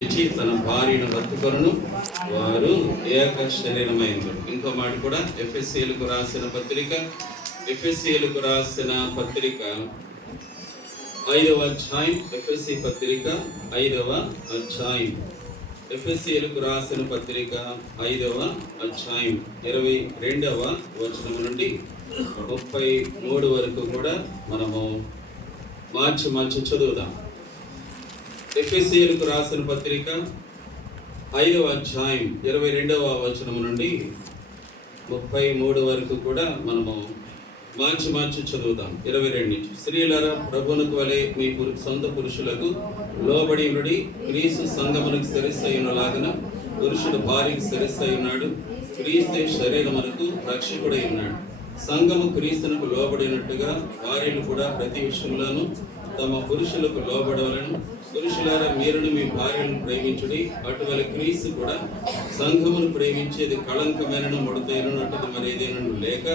తన భార్యను హత్తుకొనును వారు ఏక శరీరమైంది. ఇంకో మాట కూడా ఎఫెసీయులకు రాసిన పత్రిక 5వ అధ్యాయం, ఎఫెసీ పత్రిక 5వ అధ్యాయం, ఎఫెసీయులకు రాసిన పత్రిక 5వ అధ్యాయం 22వ వచనం నుండి 33 వరకు కూడా మనము మార్చి చదువుదాం. ఎఫెసీయులకు రాసిన పత్రిక 5వ అధ్యాయం 22వ వచనం నుండి 33 వరకు కూడా మనము మార్చి చదువుదాం. 22 నుంచి. స్త్రీలారా, ప్రభువునకు వలె మీ సొంత పురుషులకు లోబడి ఉండి, క్రీస్తు సంఘమునకు శిరస్సైనలాగున పురుషుడు భార్యకు శిరస్సై ఉన్నాడు. క్రీస్తు శరీరమునకు రక్షకుడై ఉన్నాడు. సంఘము క్రీస్తునకు లోబడినట్టుగా భార్యలు కూడా ప్రతి విషయంలోనూ తమ పురుషులకు లోబడవలను. పురుషులారా, మీరును మీ భార్యను ప్రేమించుడి. అటువల క్రీస్తు కూడా సంఘమును ప్రేమించేది కళంకమైనను ముడతైనను అటుది మరేదైనను లేక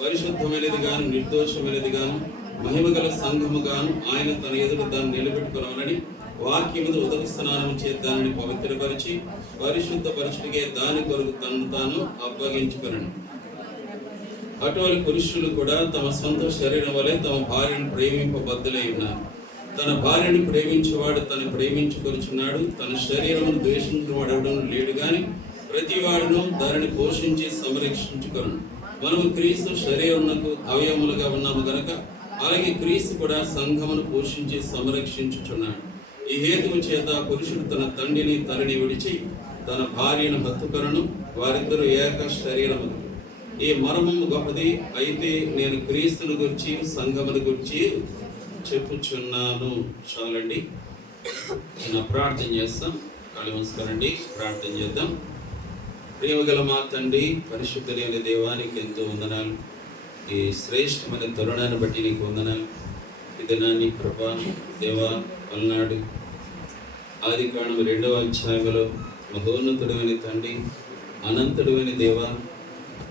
పరిశుద్ధమైనది గాను నిర్దోషమైనది గాను మహిమగల సంఘము గాను ఆయన తన ఎదుట దాన్ని నిలబెట్టుకున్నామని వాక్యమును ఉదక స్నానం చేద్దానని పవిత్రపరిచి పరిశుద్ధపరచుడిగే దాని కొరకు తనను తాను అప్పగించుకొనెను. అటువంటి పురుషులు కూడా తమ సొంత శరీరం వలె తమ భార్యను ప్రేమింపబద్ధులై ఉన్నారు. తన భార్యను ప్రేమించేవాడు తను ప్రేమించుకొనుచున్నాడు. తన శరీరమును ద్వేషించువాడు ఎవడను లేడు గాని ప్రతి వాడును దానిని పోషించి సంరక్షించుకొను. మనము క్రీస్తు శరీరమునకు అవయములుగా ఉన్నాము గనక అలాగే క్రీస్తు కూడా సంఘమును పోషించి సంరక్షించుచున్నాడు. ఈ హేతువు చేత పురుషుడు తన తండ్రిని తల్లిని విడిచి తన భార్యను హత్తుకొనును, వారిద్దరూ ఏక శరీరము. ఈ మర్మము గొప్పది. అయితే నేను క్రీస్తును గురించి సంఘమును గురించి చెప్పుచున్నాను. చాలండి, నేను ప్రార్థన చేస్తాం. కళ్ళు మూసుకోనండి, ప్రార్థన చేద్దాం. ప్రేమగల మా తండ్రి, పరిశుద్ధులైన దేవానికి ఎంతో వందనాలు. ఈ శ్రేష్టమైన తరుణాన్ని బట్టి నీకు వందనాలు. ఈ దినాన్ని ప్రభా దేవా పల్నాడు ఆదికాండం 2వ అధ్యాయంలో మహోన్నతుడైన తండ్రి, అనంతుడైన దేవా,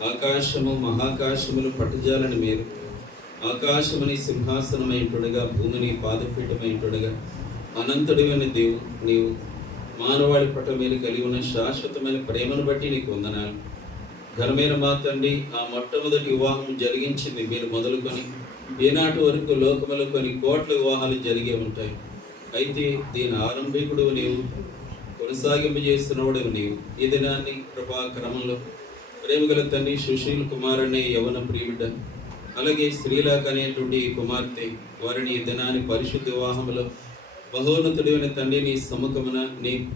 ఆకాశము మహాకాశములు పట్టుజాలని మీరు, ఆకాశముని సింహాసనమైంటుడుగా భూమిని పాదపీఠమైంటుడుగా అనంతుడైన దేవు నీవు మానవాళి పట్ల మీరు కలిగి ఉన్న శాశ్వతమైన ప్రేమను బట్టి నీకు వందనాలు. ఘనమైన మా తండ్రి, ఆ మొట్టమొదటి వివాహం జరిగించింది మీరు మొదలుకొని ఈనాటి వరకు లోకములో కొన్ని కోట్ల వివాహాలు జరిగే ఉంటాయి. అయితే దీని ఆరంభికుడు నీవు, కొనసాగింపజేస్తున్నవాడు నీవు. ఈ దినాన్ని ప్రభా క్రమంలో ప్రేమగల తండ్రి సుశీల్ కుమార్ అనే యవన ప్రియుడ, అలాగే స్త్రీలాక్ అనేటువంటి కుమార్తె, వారిని ఈ దినాన్ని పరిశుద్ధ వివాహంలో మహోన్నతుడైన తండ్రి నీ సముఖమున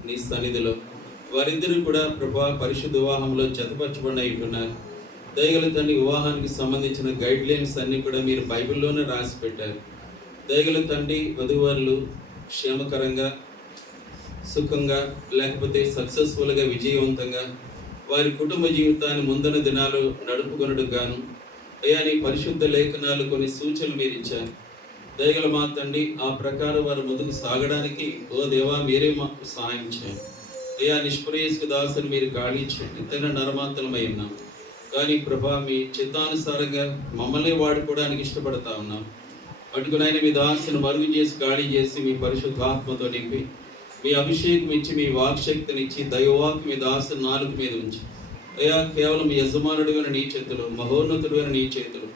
నీ సన్నిధిలో వారిద్దరూ కూడా ప్రభా పరిశుద్ధ వివాహంలో జతపరచబడి ఉంటున్నారు. దయగల తండ్రి, వివాహానికి సంబంధించిన గైడ్ లైన్స్ అన్నీ కూడా మీరు బైబిల్లోనే రాసి పెట్టారు. దయగల తండ్రి, వధువారులు క్షేమకరంగా సుఖంగా లేకపోతే సక్సెస్ఫుల్గా విజయవంతంగా వారి కుటుంబ జీవితాన్ని ముందన దినాలు నడుపుకొనడు గాను అయ్యా నీ పరిశుద్ధ లేఖనాలు కొన్ని సూచనలు మీరు ఇచ్చారు. దయగల మా తండ్రి, ఆ ప్రకారం వారు ముందుకు సాగడానికి ఓ దేవా మీరే మాకు సహాయం చేయండి. అయ్యా నిష్ప్రయేశ్కు దాసుని మీరు గాడించండి. ఇతర నరమాంతలమై ఉన్నాం కానీ ప్రభా మీ చిత్తానుసారంగా మమ్మల్ని వాడుకోవడానికి ఇష్టపడతా ఉన్నాం. అటుకునైనా మీ దాసుని మరుగు చేసి గాడి చేసి మీ పరిశుద్ధాత్మతో నింపి మీ అభిషేకం ఇచ్చి మీ వాక్శక్తినిచ్చి దైవవాక్ మీ దాసు నాలుగు మీద ఉంచి అయ్యా కేవలం యజమానుడివైన నీ చేతులు, మహోన్నతుడైన నీ చేతులు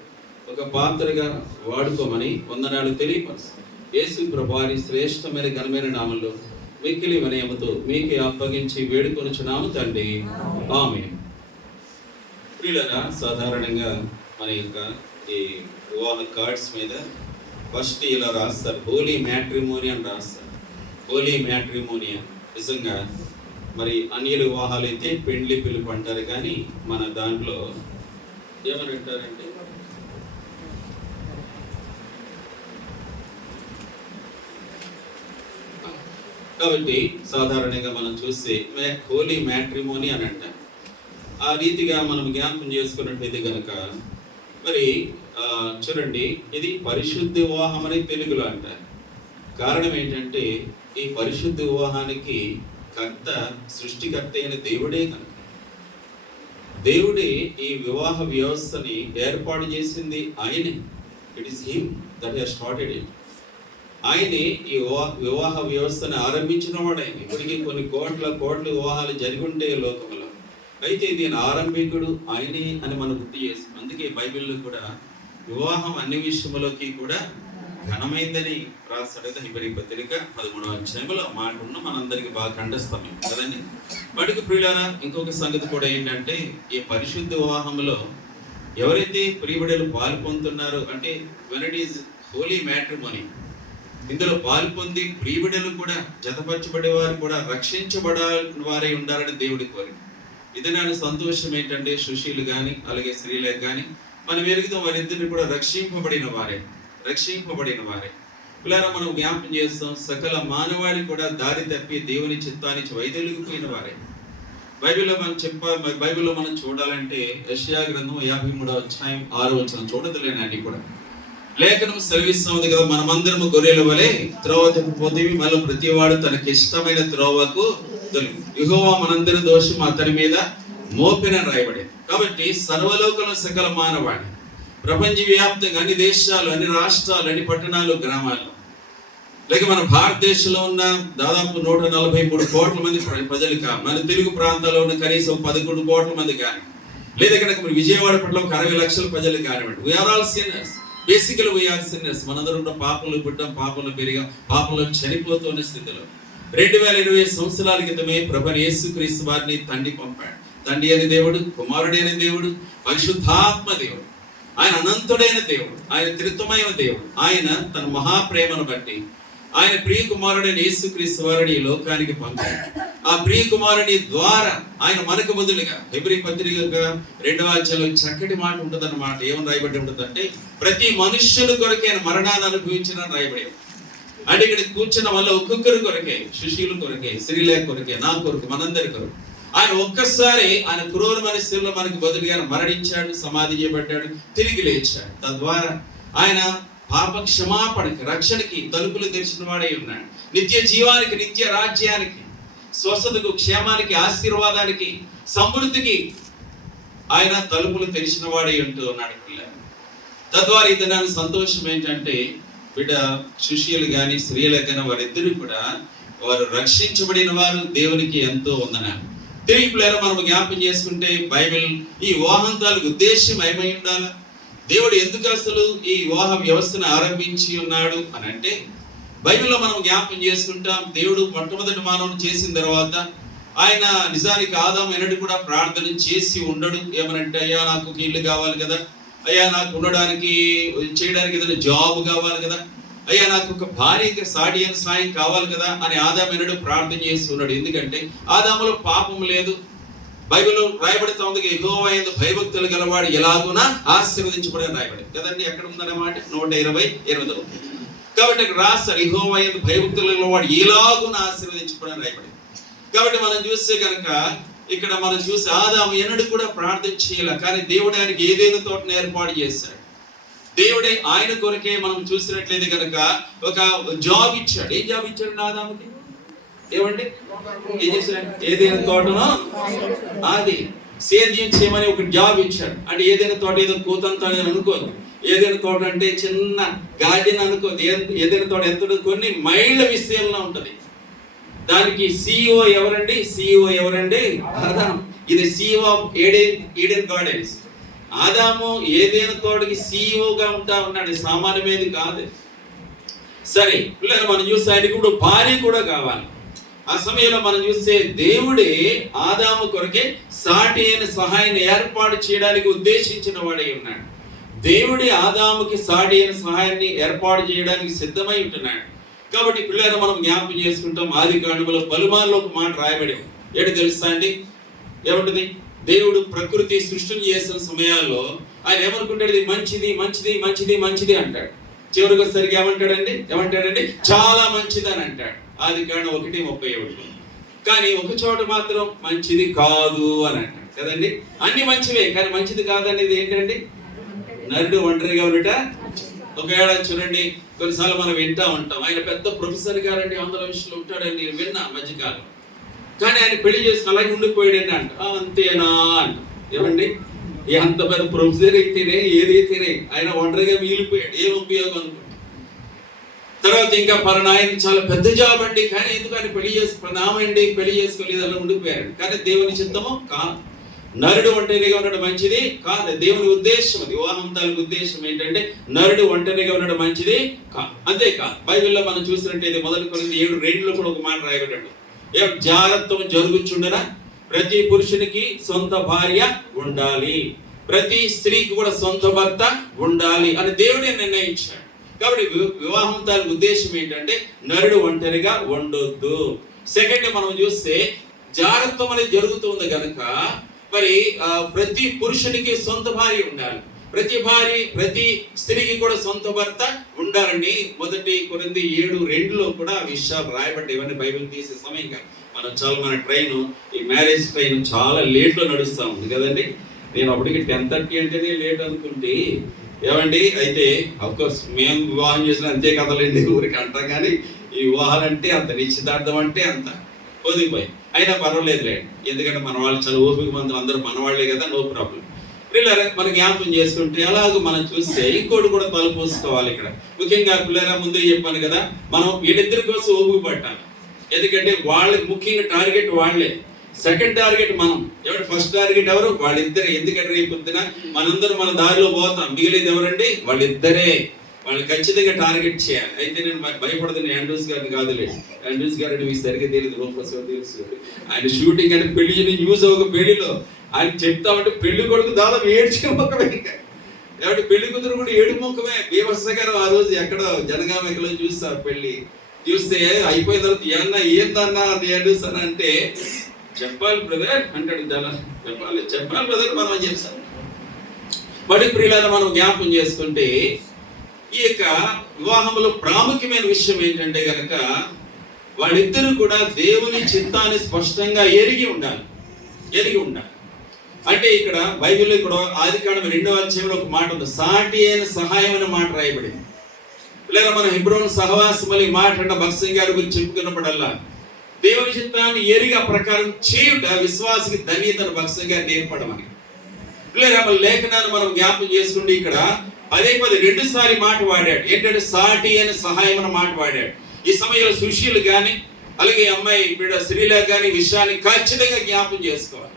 ఒక పాత్రగా వాడుకోమని వందనాలు తెలియపరుస్తూ యేసు ప్రభువారి శ్రేష్టమైన ఘనమైన నామంలో మిక్కిలి వినయముతో మీకే అప్పగించి వేడుకొనుచున్నాము తండ్రి, ఆమేన్. ప్రియులారా, సాధారణంగా మన యొక్క ఈ వివాహ కార్డ్స్ మీద ఫస్ట్ ఇలా రాస్తారు, హోలీ మ్యాట్రిమోని అని రాస్తారు. హోలీ మ్యాట్రిమోనియా నిజంగా మరి అన్యుల వివాహాలు అయితే పెండ్లి పిలుపు అంటారు, కానీ మన దాంట్లో ఏమని అంటారంటే కాబట్టి సాధారణంగా మనం చూస్తే హోలీ మ్యాట్రిమోని అని అంటాం. ఆ రీతిగా మనం జ్ఞాపకం చేసుకున్నట్లయితే కనుక మరి చూడండి, ఇది పరిశుద్ధ వివాహం అని తెలుగులో అంటారు. కారణం ఏంటంటే ఈ పరిశుద్ధ వివాహానికి కర్త సృష్టికర్త అయిన దేవుడే కనుక దేవుడే ఈ వివాహ వ్యవస్థని ఏర్పాటు చేసింది ఆయనే. It is him that has started it. ఆయనే ఈ వివాహ వ్యవస్థను ఆరంభించిన వాడు ఆయన. ఇప్పటికీ కొన్ని కోట్ల వివాహాలు జరిగి ఉంటాయి లోకంలో. అయితే దీని ఆరంభికుడు ఆయనే అని మనం గుర్తు చేస్తాం. అందుకే బైబిల్లో కూడా వివాహం అన్ని విషయంలోకి కూడా ఘనమైందని రాస్తాడు కదా. హెబ్రీ పత్రిక 13వ అధ్యాయంలో మాట ఉన్న మనందరికీ బాగా కంఠస్థమే కదండి. వాటికి ప్రియులారా, ఇంకొక సంగతి కూడా ఏంటంటే, ఈ పరిశుద్ధ వివాహంలో ఎవరైతే ప్రియబిడలు పాలు పొందుతున్నారో, అంటే when it is holy matrimony, ఇందులో పాలు పొంది ప్రియబిడలు కూడా జతపరచబడే వారు కూడా రక్షించబడాలని వారే ఉండాలని దేవుడి కోరిక. ఇది నా సంతోషం ఏంటంటే, సుశీలు కానీ అలాగే స్త్రీలకు కానీ మనం ఎరుగుతాం, వారిద్దరిని కూడా రక్షింపబడిన వారే. పిల్లరా, మనం జ్ఞాపకం చేస్తాం, సకల మానవాళి కూడా దారి తప్పి దేవుని చిత్తానికి వైదొలిగిపోయిన వారే. బైబిల్లో మనం చూడాలంటే యెషయా గ్రంథం 53వ అధ్యాయం 6వ వచనం చూడదులేనండి. కూడా లేఖనం సెలవిస్తుంది కదా, మనమందరము గొర్రెల వలె త్రోవ తప్పిపోతేవి, మళ్ళీ ప్రతివాడు తనకి ఇష్టమైన త్రోవకు తొలగి, యెహోవా మనందరి దోషం అతని మీద మోపిన రాయబడేది. కాబట్టి సర్వలోకంలో సకల మానవాళి, ప్రపంచ వ్యాప్తంగా అన్ని దేశాలు, అన్ని రాష్ట్రాలు, అన్ని పట్టణాలు, గ్రామాలు, లేక మన భారతదేశంలో ఉన్న దాదాపు 143 కోట్ల మంది ప్రజలు కానీ, మన తెలుగు ప్రాంతాల్లో ఉన్న కనీసం 11 కోట్ల మంది కానీ, లేదా కనుక మన విజయవాడ పట్ల 60 లక్షల ప్రజలు కానివ్వండి, వీఆర్ ఆల్ సిన్నర్స్. బేసికల్ వీఆర్ సిన్నర్స్. మనందరూ ఉన్న పాపంలో పుట్టాం, పాపంలో పెరిగాం, పాపంలో చనిపోతున్న స్థితిలో 2020 సంవత్సరాల క్రితమే ప్రభువైన యేసుక్రీస్తు వారిని తండ్రి పంపాడు. తండ్రి అనే దేవుడు, కుమారుడు అనే దేవుడు, పరిశుద్ధాత్మ దేవుడు. ఆయన అనంతుడైన దేవుడు, ఆయన త్రిత్వమైన దేవుడు. ఆయన తన మహాప్రేమను బట్టి ఆయన ప్రియ కుమారుడైన యేసుక్రీస్తు వారిని ఈ లోకానికి పంపాడు. ఆ ప్రియ కుమారుని ద్వారా ఆయన మనకు బదులుగా, హెబ్రీ పత్రిక 2వ అధ్యాయంలో చక్కటి మాట ఉంటుందన్నమాట. ఏమని రాయబడి ఉంటుందంటే, ప్రతి మనుష్యుల కొరకే ఆయన మరణాన్ని అనుభవించిన రాయబడి. అంటే ఇక్కడ కూర్చున్న వల్ల ఒక్కొక్కరి కొరకే, సుశీల కొరకే, స్త్రీల కొరకే, నా కొరకు, మనందరి కొరకు ఆయన ఒక్కసారి ఆయన క్రూరమైన స్థితిలో మనకు బదులుగా మరణించాడు, సమాధి చేయబడ్డాడు, తిరిగి లేచాడు. తద్వారా ఆయన పాప క్షమాపణకి, రక్షణకి తలుపులు తెరిచిన వాడై ఉన్నాడు. నిత్య జీవానికి, నిత్య రాజ్యానికి, స్వస్థతకు, క్షేమానికి, ఆశీర్వాదానికి, సమృద్ధికి ఆయన తలుపులు తెరిచిన వాడై ఉంటూ ఉన్నాడు. తద్వారా ఇతని సంతోషం ఏంటంటే, బిడ్డ సుశీలు కానీ స్త్రీలకు కానీ వారిద్దరు కూడా వారు రక్షించబడిన వారు, దేవునికి ఎంతో వందనాలు. తిరిగి పిల్లలు మనం జ్ఞాపకం చేసుకుంటే, బైబిల్ ఈ వివాహంతాలకు ఉద్దేశం ఏమై ఉండాలి, దేవుడు ఎందుకు అసలు ఈ వివాహ వ్యవస్థను ఆరంభించి ఉన్నాడు అని అంటే, బైబిల్లో మనం జ్ఞాపకం చేసుకుంటాం, దేవుడు మొట్టమొదటి మానవుని చేసిన తర్వాత ఆయన నిజానికి ఆదాము ఎన్నడూ కూడా ప్రార్థన చేసి ఉండడు. ఏమనంటే, అయ్యా నాకు ఒక ఇల్లు కావాలి కదా, అయ్యా నాకు ఉండడానికి చేయడానికి ఏదైనా జాబ్ కావాలి కదా, అయ్యా నాకు ఒక భార్య సాటి అయిన సాయం కావాలి కదా అని ఆదాము ఎన్నడూ ప్రార్థన చేసి ఉన్నాడు. ఎందుకంటే ఆదాములో పాపం లేదు. బైబిల్లో రాయబడుతూ ఉంది, యెహోవా యందు భయభక్తులు గలవాడు ఎలాగునా ఆశీర్వదించబడి రాయబడింది కదండి. ఎక్కడ ఉందన్నమాట 120:8. కాబట్టి అక్కడ రాస్తారు, యెహోవా యందు భయభక్తులు గలవాడు ఎలాగునా ఆశీర్వదించబడి రాయబడింది. కాబట్టి మనం చూస్తే కనుక ఇక్కడ మనం చూసి ఆదాము ఎన్నడూ కూడా ప్రార్థన చేయాలి, కానీ దేవుడు ఆయనకి ఏదైనా తోటను ఏర్పాటు చేశాడు. దేవుడే ఆయన కొరకే మనం చూసినట్లయితే కనుక ఒక జాబ్ ఇచ్చాడు. ఏం జాబ్ ఇచ్చాడు ఆదాముకి? ఏమండి ఏం చేశాడు? ఏదైనా తోటను అది సేద్యం చేయమని ఒక జాబ్ ఇచ్చాడు. అంటే ఏదైనా తోట ఏదో కూతంత అని అనుకోదు, ఏదైనా తోట అంటే చిన్న గార్డెన్ అనుకోదు. ఏదైనా తోట ఎంత కొన్ని మైళ్ళ విస్తీర్ణంలో ఉంటుంది. దానికి CEO ఎవరండి? CEO ఎవరండి? ఆదాము. ఇది CEO ఆఫ్ ఈడెన్ గార్డెన్స్. ఆదాము ఏదైనా తోటకి CEOగా ఉంటా ఉన్నాడు, సామాన్యమేది కాదు. సరే పిల్లలు మనం చూస్తే ఆయనకి ఇప్పుడు భార్య కూడా కావాలి. ఆ సమయంలో మనం చూస్తే దేవుడే ఆదాము కొరకే సాటి అయిన సహాయాన్ని ఏర్పాటు చేయడానికి ఉద్దేశించిన వాడై ఉన్నాడు. దేవుడే ఆదాముకి సాటి అయిన సహాయాన్ని ఏర్పాటు చేయడానికి సిద్ధమై ఉంటున్నాడు. కాబట్టి పిల్లలు మనం జ్ఞాపకం చేసుకుంటాం, ఆదికాండములో పలుమార్లు ఒక మాట రాయబడి ఏంటి తెలుసా అండి? ఏముంటుంది? దేవుడు ప్రకృతి సృష్టిని చేసిన సమయాల్లో ఆయన ఏమనుకుంటాడు? ఇది మంచిది మంచిది మంచిది మంచిది అంటాడు. చివరికి సరిగ్గా ఏమంటాడండి? చాలా మంచిది అని అంటాడు. ఆదికాండం 1:37. కానీ ఒక చోట మాత్రం మంచిది కాదు అని అంటాడు కదండి. అన్ని మంచివే కానీ మంచిది కాదనేది ఏంటండి? నరుడు ఒంటరిగా ఉండట. ఒకవేళ చూడండి, కొన్నిసార్లు మనం వింటా ఉంటాం, ఆయన పెద్ద ప్రొఫెసర్ గారండి, ఆంధ్ర విషయంలో ఉంటాడని నేను విన్నా మధ్యకాలం. కానీ ఆయన పెళ్లి చేసి అలాగే ఉండిపోయాడండి అంట. అంతేనా అంట. ఏమండి, ఎంత పెద్ద ప్రొఫెసర్ అయితేనే ఏదైతేనే ఆయన ఒంటరిగా మిగిలిపోయాడు. ఏం ఉపయోగం అనుకుంటా. తర్వాత ఇంకా పలానా ఆయన చాలా పెద్ద జాబ్ అండి, కానీ ఎందుకని పెళ్లి చేసుకోలేదు అలా ఉండిపోయారు. కానీ దేవుని చిత్తము కాదు. నరుడు ఒంటరిగా ఉండడం మంచిది కాదు. దేవుని ఉద్దేశం, అది వివాహం తాలూకు ఉద్దేశం ఏంటంటే నరుడు ఒంటరిగా ఉండడం మంచిది కాదు. అంతేకాదు, బైబిల్లో మనం చూసినట్టయితే 1 కొరింథీ 7:2 కూడా ఒక మాట రాయబడ్డాడు. ఏం జాగ్రత్త జరుగుచుండనా, ప్రతి పురుషునికి సొంత భార్య ఉండాలి, ప్రతి స్త్రీకి కూడా సొంత భర్త ఉండాలి అని దేవుడే నిర్ణయించాడు. కాబట్టి వివాహం తాలూకు ఉద్దేశం ఏంటంటే నరుడు ఒంటరిగా ఉండొద్దు. సెకండ్ మనం చూస్తే జాగ్రత్తం అనేది జరుగుతుంది కనుక మరి ప్రతి పురుషునికి సొంత భార్య ఉండాలి, ప్రతి స్త్రీకి కూడా సొంత భర్త ఉండాలని 1 కొరింథీ 7:2 కూడా ఆ విషయాలు రాయబడ్డాయి. ఇవన్నీ బైబిల్ తీసే సమయం కాదు. మన ట్రైన్, ఈ మ్యారేజ్ ట్రైన్ చాలా లేట్లో నడుస్తూ ఉంది కదండి. నేను అప్పటికి 10:30 అంటేనే లేట్ అనుకుంటే, ఏమండి అయితే అఫ్కోర్స్ మేము వివాహం చేసిన అంతే కథలేండి ఊరికి అంటాం, కానీ ఈ వివాహాలంటే అంత నిశ్చితార్థం అంటే అంత పొదిగిపోయి అయినా పర్వాలేదులేండి, ఎందుకంటే మన వాళ్ళు చాలా ఓపిక మంది, అందరూ మన వాళ్ళే కదా, నో ప్రాబ్లం. పిల్లరా మనం జ్ఞాపకం చేసుకుంటే అలాగ మనం చూస్తే ఇంకోటి కూడా తలపోసుకోవాలి ఇక్కడ. ముఖ్యంగా పిల్లరా ముందే చెప్పాను కదా, మనం వీళ్ళిద్దరి కోసం ఓపిక పట్టాలి. ఎందుకంటే వాళ్ళకి ముఖ్యంగా టార్గెట్ వాళ్ళే, సెకండ్ టార్గెట్ మనం. ఎవరు ఫస్ట్ టార్గెట్ ఎవరు? వాళ్ళిద్దరే. ఎందుకంటే రేపు పొద్దున మనందరం మన దారిలో పోతాం, మిగిలింది ఎవరండి? వాళ్ళిద్దరే. వాళ్ళు ఖచ్చితంగా టార్గెట్ చేయాలి. అయితే నేను భయపడుతున్న యాండ్రూస్ గారిని కాదులే, యాండ్రూస్ గారిని మీకు సరిగ్గా తెలియదు, రూపస్ తెలుసు. ఆయన షూటింగ్ అంటే పెళ్లి యూజ్ ఒక పెళ్లిలో ఆయన చెప్తామంటే పెళ్లి కొడుకు దాదాపు ఏడ్చే ముఖమే, కాబట్టి పెళ్లి కూతురు కూడా ఏడు ముఖమే. బీభత్స గారు ఆ రోజు ఎక్కడో జనగామలో చూస్తారు, పెళ్లి చూస్తే అయిపోయిన తర్వాత ఏందన్నా యాండ్రూస్ అని అంటే, చెప్పాలి బ్రదర్ అంటాడు. చెప్పాలి బ్రదర్ మనం చేస్తాం. బడి ప్రియులను మనం జ్ఞాపకం చేసుకుంటే ఈ యొక్క వివాహంలో ప్రాముఖ్యమైన విషయం ఏంటంటే కనుక వాళ్ళిద్దరూ కూడా దేవుని చిత్తాన్ని స్పష్టంగా ఎరిగి ఉండాలి. అంటే ఇక్కడ బైబిల్లో ఇక్కడ ఆదికాండం 2వ అధ్యాయంలో ఒక మాట ఉంది, సాటి అయిన సహాయం అనే మాట రాయబడింది. లేదా మన హెబ్రోను సహవాసం ఈ మాట అంటే భక్సింగ్ గారి గురించి చెప్పుకున్నప్పుడల్లా దేవుని చిత్తాన్ని ఎరిగి ఆ ప్రకారం చేయుట విశ్వాసకి ధన్యతను భక్సింగ్ గారు నేర్పడమని. లేదా మన లేఖనాన్ని మనం జ్ఞాపకం చేసుకుంటే ఇక్కడ 2 సారి మాట వాడాడు. ఏంటంటే సాటి అయిన సహాయం అన్న మాట వాడాడు. ఈ సమయంలో సుశీలు కానీ అలాగే అమ్మాయి బిడ్డ స్త్రీలకు కానీ విషయాన్ని ఖచ్చితంగా జ్ఞాపకం చేసుకోవాలి.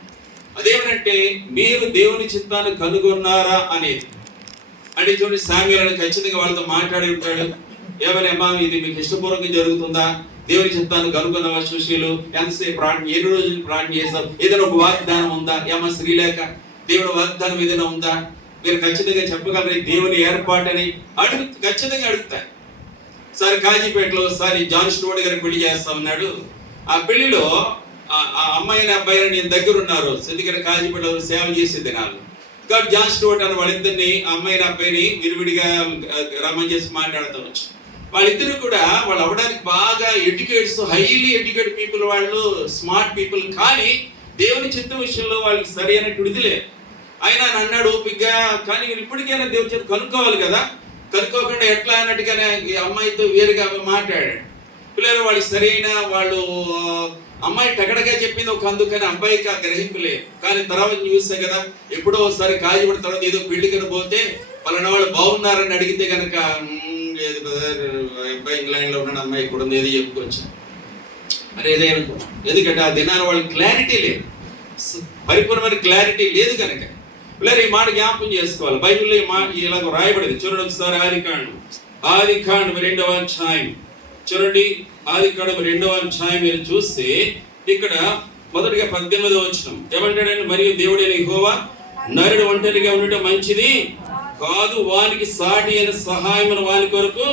అదేమిటంటే మీరు దేవుని చిత్తాన్ని కనుగొన్నారా అనేది. అంటే చూడండి, సామ్యూయలు ఖచ్చితంగా వాళ్ళతో మాట్లాడి ఉంటాడు. ఏమని, అమ్మా ఇది మీకు ఇష్టపూర్వకంగా జరుగుతుందా? దేవుని చిత్తాన్ని కనుగొన్నావా? సుశీలు ఎంతసేపు ప్రార్థన, 7 రోజులు ప్రార్థన చేస్తాం, ఏదైనా ఒక వాగ్దానం ఉందా? ఏమన్నా స్త్రీలేక దేవుని వాగ్దానం ఏదైనా ఉందా? మీరు ఖచ్చితంగా చెప్పగలరు దేవుని ఏర్పాటని ఖచ్చితంగా అడుగుతారు. సరే కాజీపేటలో ఒకసారి జాన్ స్టోడ్ గారికి పెళ్లి చేస్తా ఉన్నాడు. ఆ పెళ్లిలో ఆ అమ్మాయిని అబ్బాయిని నేను దగ్గర ఉన్నారు, ఎందుకంటే కాజీపేటలో సేవ చేసే దినాలు. కాబట్టి జాన్ స్టోడ్ అని వాళ్ళిద్దరిని, ఆ అమ్మాయిని అబ్బాయిని విడివిడిగా రమ్మని చేసి మాట్లాడుతూ వచ్చు. వాళ్ళిద్దరు కూడా వాళ్ళు అవ్వడానికి బాగా హైలీ ఎడ్యుకేటెడ్ పీపుల్, వాళ్ళు స్మార్ట్ పీపుల్, కానీ దేవుని చిత్త విషయంలో వాళ్ళకి సరి అయినట్టు లేదు. ఆయన అన్నాడు ఓపిగ్గా, కానీ ఇప్పటికైనా దేవుని చేత కనుక్కోవాలి కదా, కనుక్కోకుండా ఎట్లా అన్నట్టుగానే అమ్మాయితో వేరుగా మాట్లాడాడు. పిల్లలు వాళ్ళకి సరైన వాళ్ళు అమ్మాయి టగడగా చెప్పింది ఒక అందుకని అబ్బాయికి ఆ గ్రహింపు లేదు. కానీ తర్వాత చూస్తే కదా, ఎప్పుడో ఒకసారి కాజీపడి తర్వాత ఏదో పెళ్లికని పోతే వాళ్ళ వాళ్ళు బాగున్నారని అడిగితే కనుక లేదు బ్రదర్, అబ్బాయి ఇంగ్లాండ్లో ఉన్నాడు, అమ్మాయి కూడా ఉంది, ఏదో చెప్పుకోవచ్చు అని ఏదో అనుకున్నాం. ఎందుకంటే ఆ దినాన్ని వాళ్ళకి క్లారిటీ లేదు, పరిపూర్ణమైన క్లారిటీ లేదు కనుక. పిల్లలు ఈ మాట జ్ఞాపకం చేసుకోవాలి. బైబిల్లో ఈ మాట ఇలాగ రాయబడింది. చూడండి ఒకసారి ఆదికాండం 2వ అధ్యాయం చూడండి. ఆదికాండం 2వ అధ్యాయం మీరు చూస్తే ఇక్కడ మొదటిగా 18వ వచనం ఏమంటాడండి, మరియు దేవుడైన యెహోవా నరుడు ఒంటరిగా ఉండటం మంచిది కాదు, వానికి సాటి అయిన సహాయం వాని కొరకు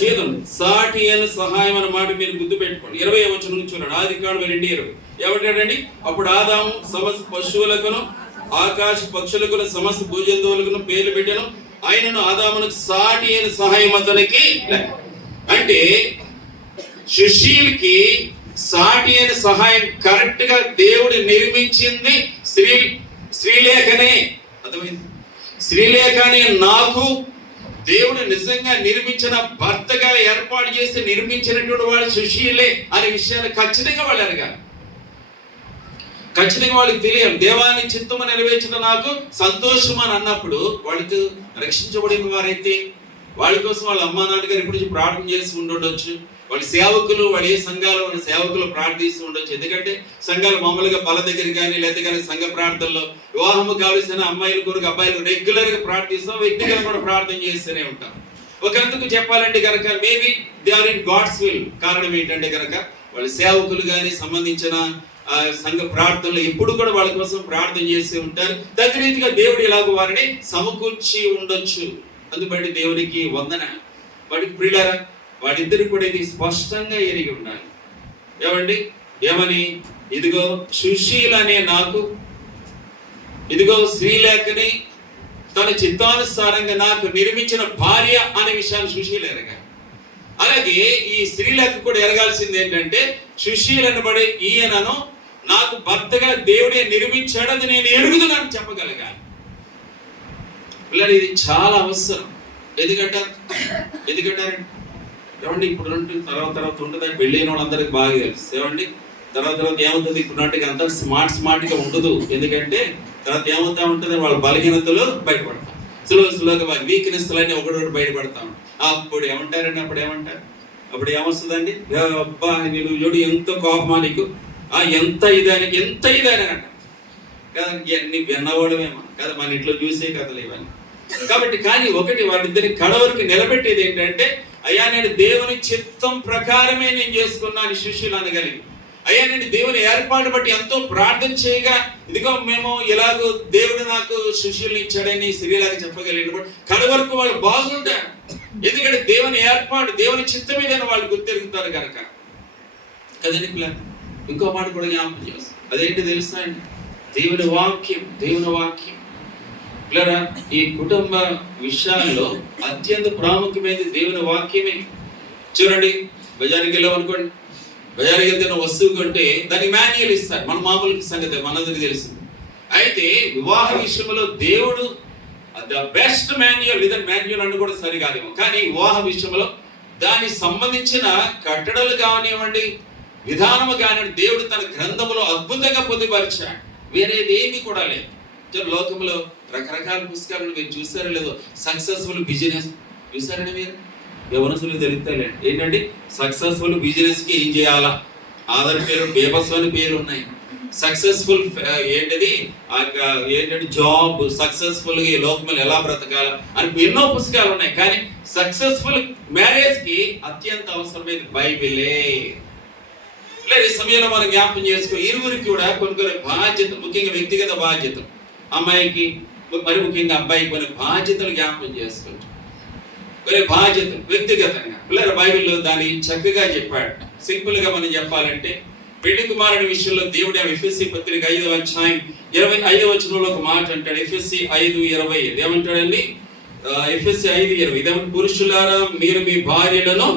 చేదండి. సాటి అయిన సహాయం అన్న మాట మీరు గుర్తు పెట్టుకోండి. 20వ వచనం నుంచి చూడండి. ఆదికాండం 2:20 ఏమంటాడండి, అప్పుడు ఆదాము సమస్త పశువులకును ఆకాశ పక్షులకు సమస్త భూజంతువులకు పేర్లు పెట్టాను, ఆయనను ఆదామునకు సాటి అయిన సహాయం అతనికి. అంటే సుశీల్కి సాటి అయిన సహాయం కరెక్ట్ గా దేవుడు నిర్మించింది స్త్రీలేఖనే. అర్థమైంది? స్త్రీలేఖనే నాకు దేవుడు నిజంగా నిర్మించిన భర్తగా ఏర్పాటు చేసి నిర్మించినటువంటి వాడు సుశీలే అనే విషయాన్ని ఖచ్చితంగా వాళ్ళు అడగాలి. ఖచ్చితంగా వాళ్ళకి తెలియాలి. దేవాన్ని చిత్తము నెరవేర్చడం నాకు సంతోషం అని అన్నప్పుడు వాళ్ళకి రక్షించబడిన వారైతే వాళ్ళ కోసం వాళ్ళ అమ్మా నాన్నగారు ఇప్పటి నుంచి ప్రార్థన చేసి ఉండొచ్చు. వాళ్ళ సేవకులు, వాళ్ళ ఏ సంఘాలు వాళ్ళ సేవకులు ప్రార్థిస్తూ ఉండొచ్చు. ఎందుకంటే సంఘాలు మామూలుగా బల దగ్గర కానీ లేదా కానీ సంఘ ప్రార్థనలో వివాహము కావలసిన అమ్మాయిల కొరకు అబ్బాయిలు రెగ్యులర్గా ప్రార్థిస్తాం, వ్యక్తిగతంగా కూడా ప్రార్థన చేస్తూనే ఉంటాం. ఒకందుకు చెప్పాలంటే కనుక maybe they are in God's will. కారణం ఏంటంటే కనుక వాళ్ళ సేవకులు కానీ సంబంధించిన సంఘ ప్రార్థనలు ఎప్పుడు కూడా వాళ్ళ కోసం ప్రార్థన చేస్తూ ఉంటారు. తద్రీతిగా దేవుడు ఇలాగ వారిని సమకూర్చి ఉండొచ్చు. అందుబట్టి దేవునికి వందన. వాడికి ప్రియులారా, వాడిద్దరు కూడా ఇది స్పష్టంగా ఎరిగి ఉండాలి. ఏమండి, ఏమని? ఇదిగో సుశీల అనే నాకు, ఇదిగో శ్రీలేఖని తన చిత్తానుసారంగా నాకు నిర్మించిన భార్య అనే విషయాన్ని సుశీల ఎరగాలి. అలాగే ఈ శ్రీలేఖ కూడా ఎరగాల్సింది ఏంటంటే, సుశీలను బడి ఈయనను నాకు భర్తగా దేవుడే నిర్మించాడని నేను ఎరుగుతున్నాను చెప్పగలగాలి. పిల్లలు, ఇది చాలా అవసరం. ఎందుకంటారు ఏమండి, ఇప్పుడు తర్వాత ఉంటుందని పెళ్ళైన వాళ్ళందరికీ బాగా తెలుసు. ఏమండి, తర్వాత ఏమవుతుంది, ఇప్పుడు అంతా స్మార్ట్గా ఉండదు. ఎందుకంటే తర్వాత ఏమవుతా ఉంటుంది, వాళ్ళ బలహీనతలు బయటపడతాం. సులువుగా వాళ్ళ వీక్నెస్లన్నీ ఒకటి బయటపడతాం. అప్పుడు ఏమంటారండి, అప్పుడు ఏమొస్తుందండి, అబ్బా నేను చూడు ఎంత కోపమా నీకు, ఎంత ఇదానికి అంట కదా. ఇవన్నీ విన్నవాడమేమో కదా, మన ఇంట్లో చూసే కథలు ఇవన్నీ. కాబట్టి కానీ ఒకటి వాళ్ళిద్దరిని కడవరికి నిలబెట్టేది ఏంటంటే, అయ్యా నేను దేవుని చిత్తం ప్రకారమే నేను చేసుకున్నాను శిష్యులు అనగలిగి, అయ్యా నేను దేవుని ఏర్పాటు బట్టి ఎంతో ప్రార్థన చేయగా ఇదిగో మేము ఇలాగో దేవుడు నాకు శిష్యుల్ని ఇచ్చాడని స్త్రీలాగా చెప్పగలిగినప్పుడు కడవరకు వాళ్ళు బాగుంటారు. ఎందుకంటే దేవుని ఏర్పాటు, దేవుని చిత్తం మీద వాళ్ళు గుర్తెరుగుతారు కనుక కదండి పిల్లలు. ఇంకో మాట కూడా జ్ఞాపకం చేస్తాం, అదేంటి తెలుసా అండి, దేవుని వాక్యం. పిల్లరా, ఈ కుటుంబ విషయాల్లో అత్యంత ప్రాముఖ్యమైనది దేవుని వాక్యమే. చూడండి, బజారుకి వెళ్ళామనుకోండి, బజారుకి వెళ్తే వస్తువు కొంటే దానికి మాన్యువల్ ఇస్తారు. మన మామూలు సంగతి మనందరికీ తెలిసింది. అయితే వివాహ విషయంలో దేవుడు the best manual, either manual అని కూడా సరికాదేమో, కానీ వివాహ విషయంలో దానికి సంబంధించిన కట్టడలు కానివ్వండి, విధానము కానివ్వండి, దేవుడు తన గ్రంథంలో అద్భుతంగా పొందుపరిచాడు. వేరేది ఏమీ కూడా లేదు. లోకంలో రకరకాల పుస్తకాలను మీరు చూసారో లేదో, సక్సెస్ఫుల్ బిజినెస్ చూసారండి మీరు? యవనసులు తెలుస్తాయి ఏంటంటే సక్సెస్ఫుల్ బిజినెస్కి ఏం చేయాలా, ఆధార్ పేరు, బేబస్ అని పేరు ఉన్నాయి. సక్సెస్ఫుల్ ఏంటది జాబ్, సక్సెస్ఫుల్గా ఈ లోకంలో ఎలా బ్రతకాల అని ఎన్నో పుస్తకాలు ఉన్నాయి. కానీ సక్సెస్ఫుల్ మ్యారేజ్కి అత్యంత అవసరమైనది బైబిలే. లేదు, ఈ సమయంలో మనం జ్ఞాపకం చేసుకో, ఇరువురికి కూడా కొన్ని బాధ్యత, ముఖ్యంగా వ్యక్తిగత బాధ్యతలు, అమ్మాయికి మరి ముఖ్యంగా అబ్బాయికి కొన్ని బాధ్యతలు జ్ఞాపకం చేసుకుంటాం. కొన్ని బాధ్యతలు వ్యక్తిగతంగా పిల్లల బైబిల్లో దాన్ని చక్కగా చెప్పాడు. సింపుల్గా మనం చెప్పాలంటే, పెళ్లి కుమారుడి విషయంలో దేవుడు ఎఫెసీ పత్రిక 5వ అధ్యాయం 25వ వచనంలో ఒక మాట అంటాడు. ఎఫెసీ 5:20 ఏమంటాడండి? ఎఫెసీ 5:20 ఇదేమంటే, పురుషులారా మీరు మీ భార్యలను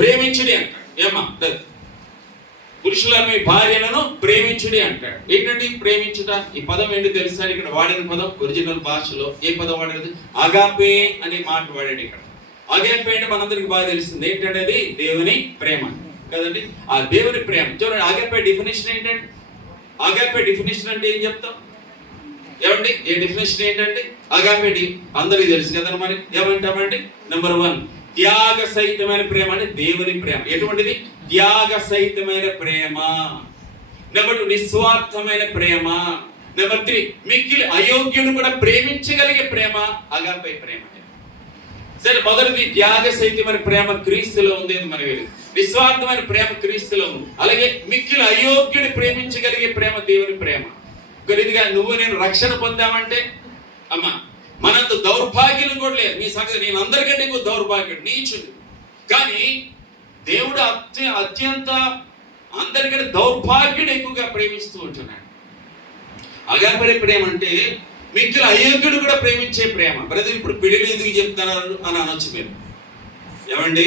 ప్రేమించుడి అంటాడు. ఏమా పురుషులను మీ భార్యలను ప్రేమించుడి అంటాడు. ఏంటండి ప్రేమించుట? ఈ పదం ఏంటి తెలుసా? ఇక్కడ వాడిన పదం ఒరిజినల్ భాషలో ఏ పదం వాడేది? అగాపే అనే మాట వాడాడు ఇక్కడ. అగాపే అంటే మనందరికి బాగా తెలుస్తుంది ఏంటంటే అది దేవుని ప్రేమ కదండి. ఆ దేవుని ప్రేమ చూడండి. అగాపే డెఫినేషన్ ఏంటంటే, అగాపే డెఫినేషన్ అంటే ఏం చెప్తాం ఏమండి? ఏ డెఫినేషన్ ఏంటంటే అగాపే అందరికీ తెలుసు కదా. మరి ఏమంటామండి? నెంబర్ 1 త్యాగ సహితమైన ప్రేమ అంటే దేవుని ప్రేమ. ఎటువంటిది? త్యాగ సహితమైన ప్రేమ. నెంబర్ 2 నిస్వార్థమైన ప్రేమ. నెంబర్ 3 మిక్కిలి అయోగ్యుడు కూడా ప్రేమించగలిగే ప్రేమ అగాపే ప్రేమ. సరే, మొదటిది త్యాగ సహితమైన ప్రేమ క్రీస్తులో ఉంది. మనకి నిస్వార్థమైన ప్రేమ క్రీస్తులో ఉంది. అలాగే మిక్కిలి అయోగ్యుని ప్రేమించగలిగే ప్రేమ దేవుని ప్రేమ. ఇదిగా నువ్వు నేను రక్షణ పొందామంటే అమ్మా మనంత దౌర్భాగ్యులు కూడా లేదు. నీ సంగతి నేను అందరికంటే ఎక్కువ దౌర్భాగ్యుడు, నీచుడు. కానీ దేవుడు అత్యంత అందరికంటే దౌర్భాగ్యుడు ఎక్కువగా ప్రేమిస్తూ ఉంటున్నాడు. అగాపే ప్రేమ అంటే మిక్కిలి అయోగ్యుడు కూడా ప్రేమించే ప్రేమ. బ్రదర్, ఇప్పుడు పెళ్లి ఎందుకు చెప్తున్నారు అని అనొచ్చు మీరు. ఏమండి,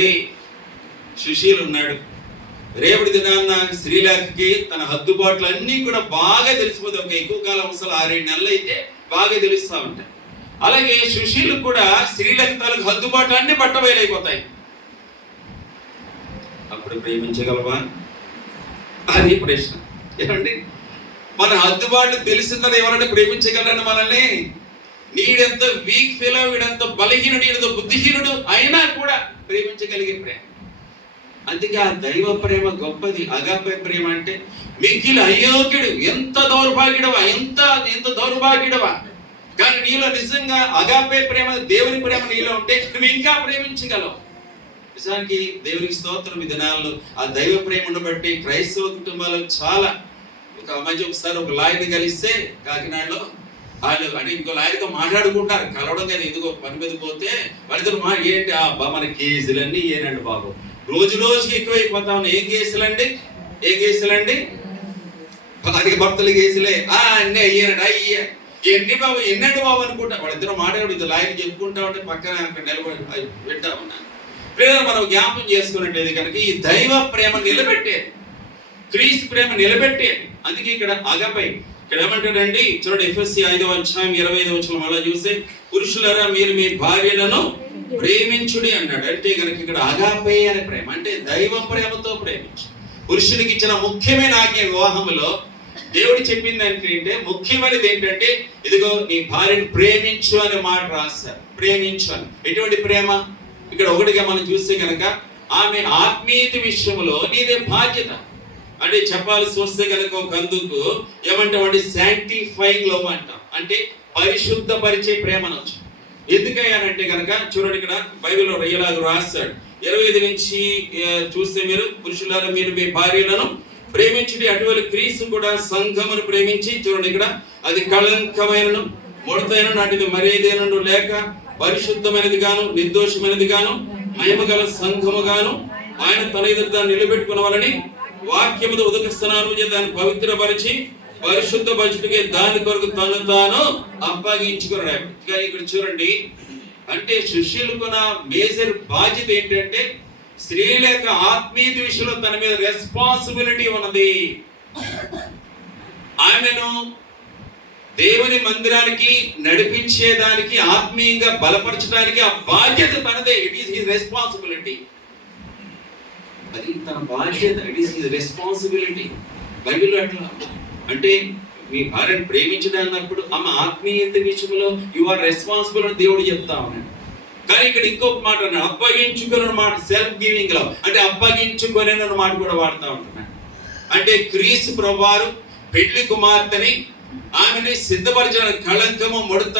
సుశీల్ ఉన్నాడు, రేపటి దినాన్న శ్రీలేఖకి తన హద్దుబాట్లు అన్నీ కూడా బాగా తెలిసిపోతాయి. ఒక ఎక్కువ కాలం అసలు 6-7 నెలలు అయితే బాగా తెలుస్తూ ఉంటాయి. అలాగే సుశీల్ కూడా శ్రీలేఖ తాలూకు హద్దుబాట్లు అన్ని పట్టబయలైపోతాయి. అప్పుడు ప్రేమించగలవా? అది ప్రశ్న. ఏమండి, మన హద్దుబాట్లు తెలిసిందని ఎవరైనా ప్రేమించగలరని మనల్ని నీడెంత వీక్ ఫెలో, వీడంత బలహీనుడు, వీడంత బుద్ధిహీనుడు అయినా కూడా ప్రేమించగలిగే ప్రేమ. అందుకే ఆ దైవ ప్రేమ గొప్పది. అగాపే ప్రేమ అంటే మిక్కిలి అయోగ్యుడు, ఎంత దౌర్భాగ్యుడవా, ఎంత దౌర్భాగ్యుడవా, కానీ నీలో నిజంగా అగాపే ప్రేమ, దేవుని ప్రేమ నీలో ఉంటే నువ్వు ఇంకా ప్రేమించగలవు. నిజానికి దేవునికి స్తోత్రం. ఈ దినాల్లో ఆ దైవ ప్రేమను బట్టి క్రైస్తవ కుటుంబాలు చాలా, ఒకసారి ఒక లాయర్ని కలిస్తే కాకినాడలో, వాళ్ళు అంటే ఇంకో లాయర్తో మాట్లాడుకుంటారు, కలవడం కదా, ఎందుకో పని మీద పోతే వాళ్ళతో ఏంటి మన కేసులన్నీ ఏనండి బాబు, రోజు రోజుకి ఎక్కువైపోతా ఉన్నాయి. ఏ కేసులండి? భార్య భర్తల కేసులే, అన్నీ అయ్యానండి, ఎన్ని బాబు ఎన్నండి బాబు అనుకుంటా. వాళ్ళిద్దరూ మాట్లాడు, ఇది లాయర్ చెప్పుకుంటా ఉంటే పక్కన నిలబడి వింటా ఉన్నాను. ప్రేమ మనం జ్ఞాపం చేసుకున్నట్లేదు కనుక ఈ దైవ ప్రేమ నిలబెట్టేది, క్రీస్తు ప్రేమ నిలబెట్టేది. అందుకే ఇక్కడ అగపై ఇక్కడ ఏమంటాడండి చూడండి, ఎఫెసీ 5:25 అలా చూస్తే, పురుషులారా మీరు మీ భార్యలను ప్రేమించుడి అన్నాడు. అంటే కనుక ఇక్కడ అగాపే అనే ప్రేమ అంటే దైవ ప్రేమతో ప్రేమించు. పురుషునికి ఇచ్చిన ముఖ్యమైన ఆజ్ఞ వివాహంలో దేవుడు చెప్పింది ఏంటంటే, ముఖ్యమైనది ఏంటంటే, ఇదిగో నీ భార్యను ప్రేమించు అనే మాట రాస్తారు. ప్రేమించు అని. ఎటువంటి ప్రేమ? ఇక్కడ ఒకటిగా మనం చూస్తే కనుక ఆమె ఆత్మీయత విషయంలో నీదే బాధ్యత. అంటే చెప్పాల్సి వస్తే కనుక ఒక అందుకు ఏమంటామంటే శాంక్టిఫైయింగ్ లవ్ అంటాం, అంటే పరిశుద్ధపరిచే ప్రేమ అనొచ్చు. ఎందుకయ్యానంటే కనుక చూడండి, ఇక్కడ బైబిల్లో ఇలాగ రాస్తాడు 25 నుంచి చూస్తే, మీరు పురుషులారా మీరు మీ భార్యలను ప్రేమించుడి, అటువంటి క్రీస్తు కూడా సంఘమును ప్రేమించి, చూడండి ఇక్కడ అది కళంకమైనను ముడతైన నాటిది మరేదేనను లేక పరిశుద్ధమైనది గాను నిర్దోషమైనది గాను మహిమగల సంఘము గాను ఆయన తన ఎదుట దాన్ని నిలబెట్టుకున్నవాలని వాక్యముతో ఉదకిస్తున్నాను, దాన్ని పవిత్రపరిచి పరిశుద్ధపరచుటకే దాని కొరకు తను తాను అప్పగించుకున్నాడు. ఇక్కడ చూడండి, అంటే శిష్యులకున్న మేజర్ బాధ్యత ఏంటంటే, స్త్రీల యొక్క ఆత్మీయత విషయంలో తన మీద రెస్పాన్సిబిలిటీ ఉన్నది. ఆమెను దేవుని మందిరానికి నడిపించేదానికి, ఆత్మీయంగా బలపరచడానికి ఆ బాధ్యత తనదే. It is his responsibility. అది తన బాధ్యత, ఇట్ ఈస్ హిస్ రెస్పాన్సిబిలిటీ. బైబిల్లో అట్లా అంటే మీ భార్యను ప్రేమించడం అన్నప్పుడు ఆమె ఆత్మీయత విషయంలో యు ఆర్ రెస్పాన్సిబుల్ అని దేవుడు చెప్తా ఉన్నాడు. కానీ ఇక్కడ ఇంకొక మాట అన్నాడు, అప్పగించుకున్న మాట, సెల్ఫ్ గివింగ్ లవ్ అంటే అప్పగించుకునే మాట కూడా వాడుతూ ఉంటున్నాడు. అంటే క్రీస్తు ప్రభువారు పెళ్లి కుమార్తెని ఆమెని సిద్ధపరచడానికి, కళంకము ముడత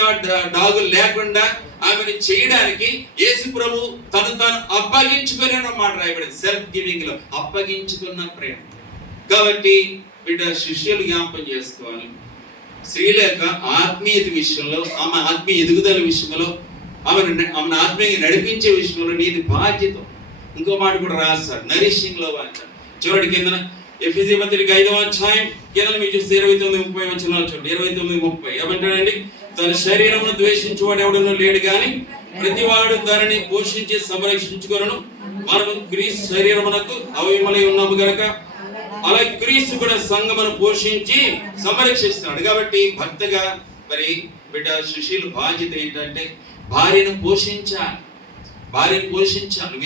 డాగులు లేకుండా ఆమెను చేయడానికి యేసు ప్రభు తను తాను అప్పగించుకునే మాట రాయబడింది. సెల్ఫ్ గివింగ్ లవ్, అప్పగించుకున్న ప్రేమ. కాబట్టి బిడ్డ శిష్యులు జ్ఞాపకం చేసుకోవాలి, స్త్రీల యొక్క ఆత్మీయత విషయంలో, ఆమె ఆత్మీయ ఎదుగుదల విషయంలో, ఆమెను ఆత్మీయంగా నడిపించే విషయంలో నీది బాధ్యత. ఇంకో మాట కూడా రాస్తాడు, నరిషింగ్ లవ్ అంటారు. చూడండి కింద ఎఫెసీ పత్రిక 5వ కింద మీరు చూస్తే 29:30 చూడండి. 29:30 ఏమంటాడండి, తన శరీరమును ద్వేషించువాడు ఎవడనూ లేడు కానీ ప్రతివాడు దానిని పోషించి సంరక్షించుకొనును. మనము క్రీస్తు శరీరమునకు అవయవములై ఉన్నాము గనక అలా క్రీస్తు కూడా సంఘమును పోషించి సంరక్షిస్తున్నాడు. కాబట్టి భర్తగా మరి బిడ్డ శిష్యుల బాధ్యత ఏంటంటే భార్యను పోషించాలి.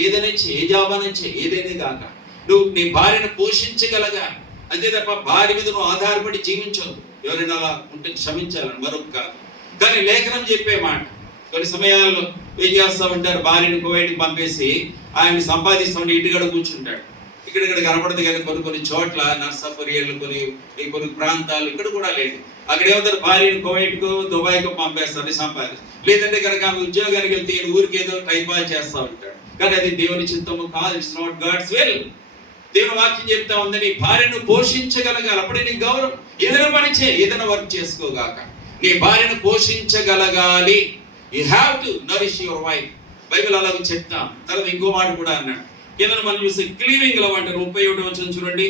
ఏదైనా ఏ జాబానిచ్చే ఏదైనా కాక నువ్వు నీ భార్యను పోషించగలగాలి. అంతే తప్ప భార్య మీద నువ్వు ఆధారపడి జీవించవద్దు. ఎవరైనా అలా ఉంటే క్షమించాలని మరొక కాదు. కానీ లేఖనం చెప్పే మాట, కొన్ని సమయాల్లో ఏం చేస్తూ ఉంటారు, భార్యను కువైట్కి పంపేసి ఆయన సంపాదిస్తూ ఉంటే ఇంటికాడ కూర్చుంటాడు. ఇక్కడ కనపడదు కానీ కొన్ని చోట్ల నర్సాపురి కొన్ని ప్రాంతాలు ఇక్కడ కూడా లేదు. అక్కడ ఏమవుతారు, భార్యను కువైట్కు దుబాయ్కు పంపేస్తారు సంపాదిస్తారు. లేదంటే కనుక ఆమె ఉద్యోగానికి వెళ్తే ఊరికి ఏదో టైం పాస్ చేస్తూ ఉంటాడు. కానీ అది దేవుని చిత్తము కాదు. It's not God's will. దేవుని వాక్యం చెప్తా ఉంది, నీ భార్యను పోషించగలగాలి. అప్పుడే నీ గౌరవం. ఏదైనా పని చేయి, ఏదైనా వర్క్ చేసుకోగాక నీ భార్యను పోషించగలగాలి. You have to nourish your wife. Bible అలాగ చెప్తాం. తర్వాత ఇంకో మాట కూడా అన్నాడు కింద మనం చూస్తే క్లీవింగ్ లవ్ అంటారు. 31 చూడండి,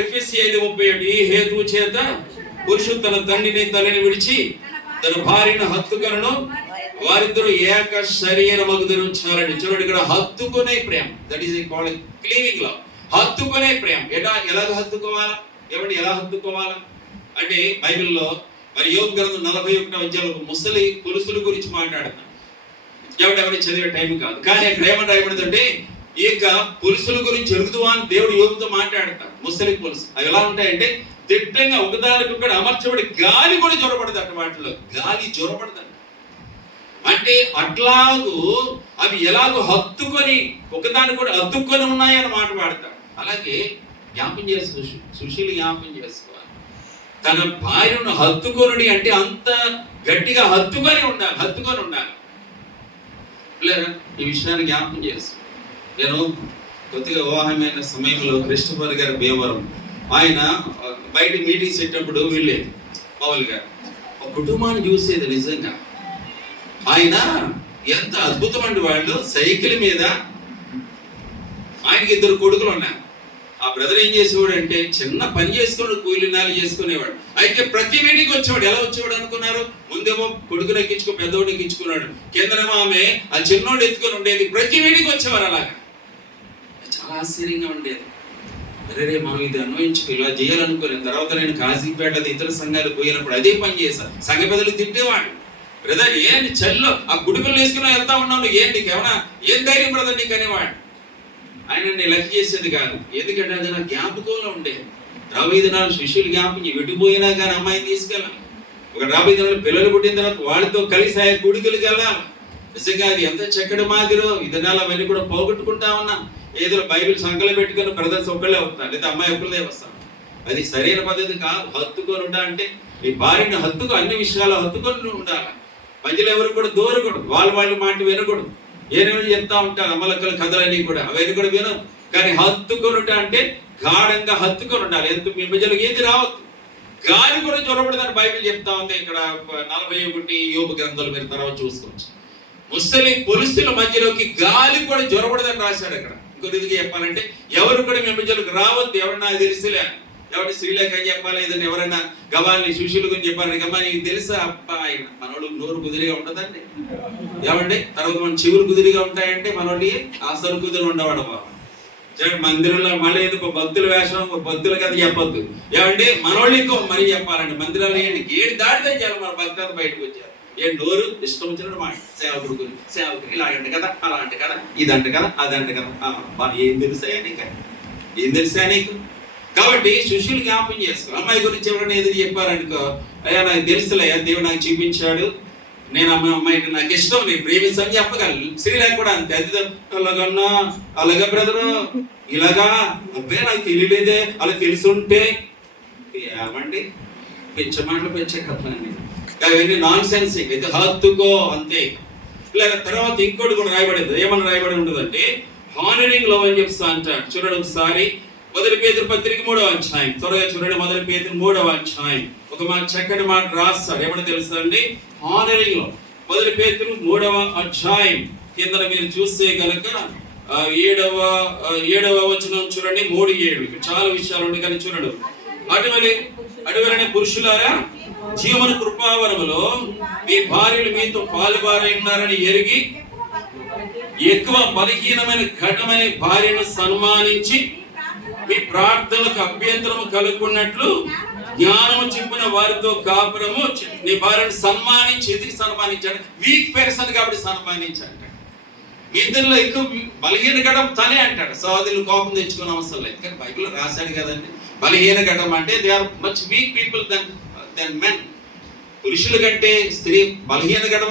ఎఫెసీ 5:31. ఈ హేతు చేత పురుషుడు తన తండ్రిని తల్లిని విడిచి తన భార్యను హత్తుకొనును, వారిద్దరూ ఏక శరీరమగుదురు చాలండి. చూడండి ఇక్కడ హత్తుకునే ప్రేమ, that is called cleaving love. హత్తుకునే ప్రేమ. ఎలాగ హత్తుకోవాలా? ఏమంటే ఎలా హత్తుకోవాలా అంటే బైబిల్లో మరి యోబు గ్రంథం 41 ముసలి పురుషుల గురించి మాట్లాడుతున్నాం. ఎవరి చదివే టైం కాదు. కానీ అక్కడ ఏమని రాయబడిందంటే ఈ యొక్క పురుషుల గురించి ఎరుగుదువా అని దేవుడు యోబుతో మాట్లాడతాడు. ముసలి పులుసు అవి ఎలా ఉంటాయంటే దిట్టంగా ఒకదానికి ఒకటి అమర్చబడి గాలి కూడా జ్వరపడదు అటు వాటిలో, గాలి జ్వరపడదండి. అంటే అట్లాగూ అవి ఎలాగో హత్తుకొని ఒకదాని కూడా హత్తుకొని ఉన్నాయని మాట వాడతాడు. అలాగే జ్ఞాపం చేసుకో, సుశీలు జ్ఞాపం చేసుకోవాలి. తన భార్యను హత్తుకొనుడి అంటే అంత గట్టిగా హత్తుకొని ఉండాలి. లేదా ఈ విషయాన్ని జ్ఞాపం చేసుకో. నేను కొద్దిగా వివాహమైన సమయంలో కృష్ణపల్లి గారి భీమవరం, ఆయన బయట మీటింగ్స్ పెట్టినప్పుడు వెళ్ళేది. మామూలుగా ఒక కుటుంబాన్ని చూసేది. నిజంగా ఆయన ఎంత అద్భుతమైన వాళ్ళు. సైకిల్ మీద ఆయనకి 2 కొడుకులు ఉన్నారు. ఆ బ్రదర్ ఏం చేసేవాడు అంటే చిన్న పని చేసుకుని కూలినాలు చేసుకునేవాడు. అయితే ప్రతి మీటింగ్ వచ్చేవాడు. ఎలా వచ్చేవాడు అనుకున్నారు? ముందేమో కొడుకుని ఎక్కించుకో, పెద్దోడిని ఎక్కించుకున్నాడు. కిందనేమో ఆమె ఆ చిన్నోడు ఎత్తుకొని ఉండేది. ప్రతి మీటింగ్ వచ్చేవారు. అలాగా చాలా ఆశ్చర్యంగా ఉండేది. అరే మనం ఇది అన్వయించుకో, ఇలా చేయాలనుకోలేదు. తర్వాత నేను కాశీపేట ఇతర సంఘాలు పోయినప్పుడు అదే పని చేశాను. సంఘ పెద్దలు తిట్టేవాడు, బ్రదర్ ఏంటి చల్లో ఆ గుడికలు వేసుకుని వెళ్తా ఉన్నావు, ఏంటి ఏమన్నా ఏం ధైర్యం బ్రదర్ నీకు అనేవాడు. ఆయన నేను లెక్క చేసేది కాదు, ఎందుకంటే అది నా జ్ఞాపకంలో ఉండేది. 50 దినాలు శిష్యులు జ్ఞాపకం విడిపోయినా కానీ అమ్మాయిని తీసుకెళ్ళాలి. ఒక 50 దినాలు పిల్లలు పుట్టిన తర్వాత వాళ్ళతో కలిసి ఆయన గుడికలకి వెళ్ళాలి. నిజంగా అది ఎంత చక్కటి మాదిరో. ఈ దినాలు అవన్నీ కూడా పోగొట్టుకుంటా ఉన్నాం. ఏదో బైబిల్ సంకలం పెట్టుకుని బ్రదర్స్ ఒక్కళ్ళే వస్తాను, లేదా అమ్మాయి ఒక్కళ్ళే వస్తాను. అది సరైన పద్ధతి కాదు. హత్తుకొని ఉంటా అంటే ఈ భార్యను అన్ని విషయాలు హత్తుకొని ఉండాలి. మధ్యలో ఎవరు కూడా దూరకూడదు, వాళ్ళ మాట వినకూడదు. ఏనేమో చెప్తా ఉంటారు అమలక్కల కథలన్నీ కూడా, అవన్నీ కూడా వినరు. కానీ హత్తుకొనుట అంటే గాఢంగా హత్తుకొని ఉండాలి. ఎంత మీ మధ్యలో ఏది రావద్దు. గాలి కూడా జ్వరపడదని బైబిల్ చెప్తా ఉంది. ఇక్కడ 41 యోబు గ్రంథాలు మీరు తర్వాత చూసుకోవచ్చు. ముసలి పొలుస్తుల మధ్యలోకి గాలి కూడా జ్వరపడదని రాశాడు అక్కడ. ఇంకో రీతిగా చెప్పాలంటే ఎవరు కూడా మీ మధ్యలోకి రావద్దు. ఎవరు నాకు తెలిసిలే, ఎవరి శ్రీలేఖ చెప్పాలి, ఏదైనా ఎవరైనా గవాల్ని సుశీల గురించి చెప్పాలని, గమా నీకు తెలుసా అప్ప ఆయన మనోళ్ళు నోరు కుదిరిగా ఉంటుందండి. ఏమండి తర్వాత మన చెవులు కుదిరిగా ఉంటాయంటే మనోళ్ళి అసలు కుదిరి ఉండవాడు బాబు. మందిరంలో మళ్ళీ ఎందుకు భక్తుల వేషం, భక్తుల కథ చెప్పొద్దు. ఏమంటే మనోళ్ళకి మరి చెప్పాలండి. మందిరాలు ఏడు దాటితే చేయాలి మన భక్తులు బయటకు వచ్చారు. నోరు ఇష్టం వచ్చినట్టు మాట సేవకుడు గురించి, సేవకుడు ఇలాగంటే కదా, అలాంటి కదా, ఇదంటే కదా, అదంటే కదా. ఏం తెలుసాయా నీకు, ఏం తెలుసా నీకు? కాబట్టి సుశీలు జ్ఞాపం చేసుకో. అమ్మాయి గురించి ఎవరైనా ఎదురు చెప్పారనుకో, అయ్యా నాకు తెలుసులయ్యా, దేవుడు నాకు చూపించాడు, నేను అమ్మాయికి నాకు ఇష్టం, నేను ప్రేమిస్తాను చెప్పగలను. శ్రీలేఖ కూడా అంతే. అది అలాగన్నా అలాగా బ్రదరు ఇలాగా అబ్బే నాకు తెలియలేదే, అలా తెలుసుంటే ఏమండి పెంచ మాటలు పెంచే కథండి. అవన్నీ నాన్ సెన్స్. అయితే హత్తుకో అంతే. ఇలా తర్వాత ఇంకోటి కూడా రాయబడేది. ఏమన్నా రాయబడి ఉండదంటే హానరింగ్ లవ్ అని చెప్తా అంటాడు. చూడండి ఒకసారి 1 పేతురు పత్రిక 3వ అధ్యాయం, త్వరగా చూడండి. 1 పేతురు 3వ అధ్యాయం ఒక మాట చక్కటి మాట రాస్తాడు. ఏమన్నా తెలుసండి? హానరింగ్ లో 1 పేతురు 3వ అధ్యాయం కింద మీరు చూస్తే కనుక 7వ వచనం చూడండి. 3:7 చాలా విషయాలు ఉన్నాయి కానీ చూడండి. అటువలనే పురుషులారా, జీవన కృపావరములో మీ భార్యలు మీతో పాలువారై ఉన్నారని ఎరిగి ఎక్కువ బలహీనమైన ఘటమైన భార్యను సన్మానించి మీ ప్రార్థనలకు అభ్యంతరము కలుగుకున్నట్లు జ్ఞానము చెప్పిన వారితో కాపురము. నీ భార్యను సన్మానించి, ఎందుకు సన్మానించాడు? వీక్ పర్సన్ కాబట్టి సన్మానించాడు. మీ ఇద్దరిలో ఎక్కువ బలహీన ఘటం తనే అంటాడు. సోదరులు కోపం తెచ్చుకునే అవసరం లేదు, కానీ బైబిల్లో రాశాడు కదండి. బలహీన ఘటం అంటే they are much weak people then men. పురుషుల కంటే స్త్రీ బలహీన ఘటం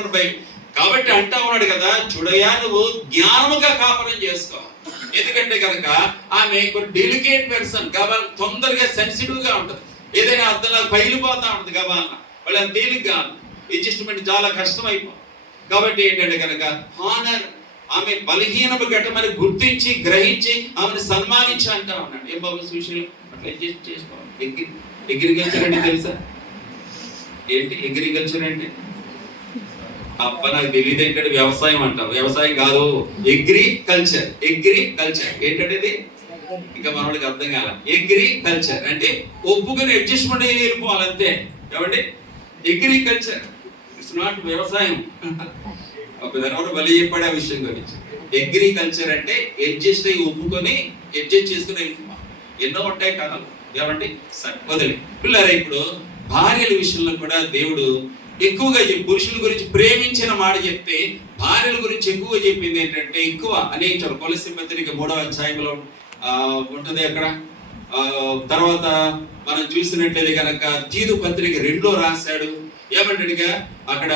కాబట్టి అంటా ఉన్నాడు కదా, చూడయా నువ్వు జ్ఞానముగా కాపురం చేసుకో. ఎందుకంటే కనుక ఆమె కొన్ని డెలికేట్ పర్సన్ కాబట్టి తొందరగా సెన్సిటివ్ గా ఉంటుంది. ఏదైనా అర్థంలో పగిలిపోతా ఉంటుంది కదా, వాళ్ళు అంత తేలిగ్గా అడ్జస్ట్మెంట్ చాలా కష్టం అయిపోతుంది. కాబట్టి ఏంటంటే కనుక హానర్, ఆమె బలహీనము ఘటమని గుర్తించి గ్రహించి ఆమెను సన్మానించి అంటా ఉన్నాడు. ఏం బాబు సుశీలు అట్లా అడ్జస్ట్ చేసుకోవాలి. అగ్రికల్చర్ అంటే తెలుసా ఏంటి? అగ్రికల్చర్ అంటే అప్ప నాకు తెలియదు ఏంటంటే వ్యవసాయం అంటావు. వ్యవసాయం కాదు, అగ్రికల్చర్. అగ్రికల్చర్ ఏంటంటే ఇది ఇంకా మనోడికి అర్థం కాల. అగ్రికల్చర్ అంటే ఒప్పుకొని అడ్జస్ట్మెంట్ అయ్యి వెళ్ళిపోవాలంతే. ఏమండి? అగ్రికల్చర్ ఇట్స్ నాట్ వ్యవసాయం. ఒక ధనవాడు బలి చెప్పాడు ఆ విషయం గురించి. అగ్రికల్చర్ అంటే అడ్జస్ట్ అయ్యి ఒప్పుకొని అడ్జస్ట్ చేసుకుని వెళ్ళిపోవాలి. ఎన్నో ఉంటాయి కథలు. ఏమండి? వదిలే పిల్లరా. ఇప్పుడు భార్యల విషయంలో కూడా దేవుడు ఎక్కువగా పురుషుల గురించి ప్రేమించిన మాట చెప్తే భార్యల గురించి ఎక్కువగా చెప్పింది ఏంటంటే ఎక్కువ అనేక కొలస్సీ పత్రిక 3వ అధ్యాయంలో ఉంటుంది. అక్కడ తర్వాత మనం చూసినట్లయితే కనుక తీతు పత్రిక 2లో రాశాడు. ఏమంటాడుగా అక్కడ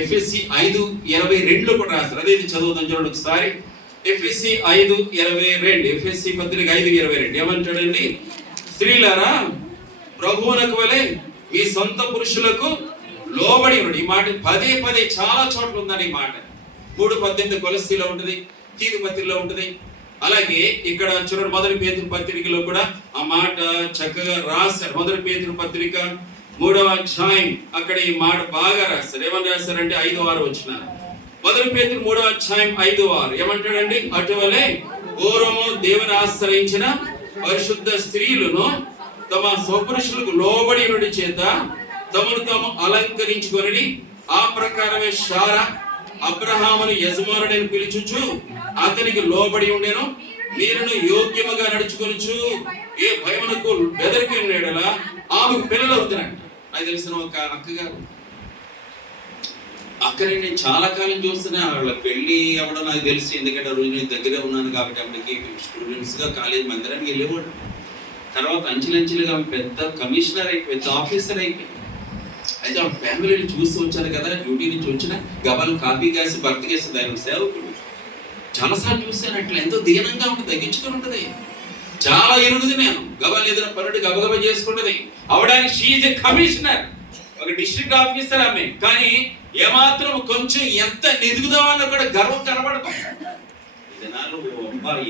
ఎఫ్ఎస్సి 5:22 కూడా రాశాడు. అదే చదువుతాం చూడండి ఒకసారి. ఎఫ్ఎస్సి 5:22, ఎఫ్ఎస్సి పత్రిక 5:22 ఏమంటాడండి? స్త్రీలారా ప్రభువునకు వలె మీ సొంత పురుషులకు లోబడి ఉన్నాడు. ఈ మాట పదే పదే చాలా చోట్ల ఉందని ఈ మాట. 3:18 కొలస్సీలో ఉంటుంది, తీతు పత్రికలో ఉంటుంది. అలాగే ఇక్కడ చూడండి మొదటి పేతురు పత్రికలో కూడా ఆ మాట చక్కగా రాశారు. మొదటి పేతురు పత్రిక 3వ అధ్యాయం అక్కడ ఈ మాట బాగా రాశారు. ఏమని రాశారంటే 5-6 వచ్చిన మొదటి పేతురు 3వ అధ్యాయం 5-6 ఏమంటాడండి? అటువలే పూర్వము దేవుని ఆశ్రయించిన పరిశుద్ధ స్త్రీలను తమ స్వపురుషులకు లోబడి నుండి చేత తమను తాము అలంకరించుకొని ఆ ప్రకారమే శారా అబ్రహామును యజమానుడని పిలుచుచు అతనికి లోబడి ఉండెను. మీరును యోగ్యముగా నడుచుకొనుచు ఏ భయమునకు బెదరికి ఉండేలా ఆమెకు పిల్లలు అవుతున్నాడు. నాకు తెలిసిన ఒక అక్కని నేను చాలా కాలం చూస్తున్నా. వాళ్ళ పెళ్లి అవ్వడం నాకు తెలిసి, ఎందుకంటే రోజు నేను దగ్గరే ఉన్నాను కాబట్టి అప్పటికి స్టూడెంట్స్గా కాలేజ్ మందిరానికి వెళ్ళేవాడు. తర్వాత అంచెలంచెలుగా పెద్ద కమిషనర్ అయిపోయి, పెద్ద ఆఫీసర్ అయిపోయి. అయితే ఆ ఫ్యామిలీని చూస్తూ వచ్చాను కదా, డ్యూటీ నుంచి వచ్చిన గబాలు కాపీ కాసి భర్త చేస్తుంది. ఆయన సేవకుడు చాలాసార్లు చూసాను. అట్లా ఎంతో దీనంగా ఉంటుంది, తగ్గించుకొని ఉంటుంది. చాలా ఎరుగుది. నేను గబాలు ఏదైనా పనుడు గబగబ చేసుకుంటుంది. అవడానికి షీఈ్ ఎ కమిషనర్, ఒక డిస్ట్రిక్ట్ ఆఫీసర్ ఆమె. కానీ ఏమాత్రం కొంచెం ఎంత ఎదుగుదామన్నా కూడా గర్వం కనబడదు.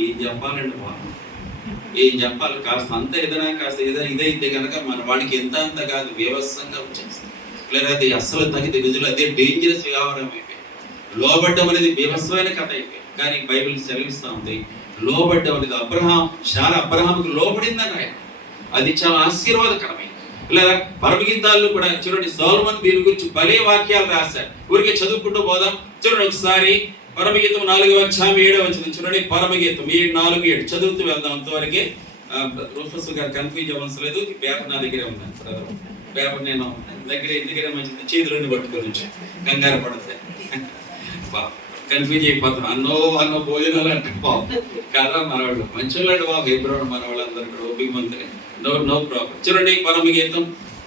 ఏం చెప్పాలండి బాబు, ఏం చెప్పాలి? కాస్త అంత ఏదైనా కాస్త ఏదైనా ఇదైతే కనుక మన వాడికి ఎంత అంత కాదు, వ్యవస్థంగా వచ్చేస్తుంది. లేదా అది అస్సలు తగ్గితే నిజులు అదే డేంజరస్ వ్యవహారం అయిపోయింది. లోబడ్డం అనేది వ్యవస్థమైన కథ అయిపోయింది. కానీ బైబిల్ సెలవిస్తూ ఉంది, లోబడ్డం అనేది శారా అబ్రహాముకు లోబడిందని ఆయన. అది చాలా ఆశీర్వాదకరమైంది. లేదా పరమగీతాల్లో కూడా చూడండి, సొలొమోను దీని గురించి భలే వాక్యాలు రాశాడు. ఊరికే చదువుకుంటూ పోదాం. చూడండి ఒకసారి పరమగీతం 4వ అధ్యాయం 7వ వచనం చూడండి. పరమగీతం 4:7 చదువుతూ వెళ్దాం. అంతవరకే ప్రొఫెసర్ గారు కన్ఫ్యూజ్ అవ్వడం లేదు. పేపర్ నా దగ్గరే ఉంది. పేపర్ నేను దగ్గరే మంచిది, చేతులన్నీ పట్టుకొని కంగారు పడితే కన్ఫ్యూజ్ అయిపోతాం. అన్నో భోజనాలు అంటే బాబు కదా, మనవాళ్ళు మంచోళ్ళండి బాబు. ఎప్పుడు మన వాళ్ళందరూ కూడా ఓపిక మంత్రి, నో ప్రాబ్లం. చూడండి పరమగీతం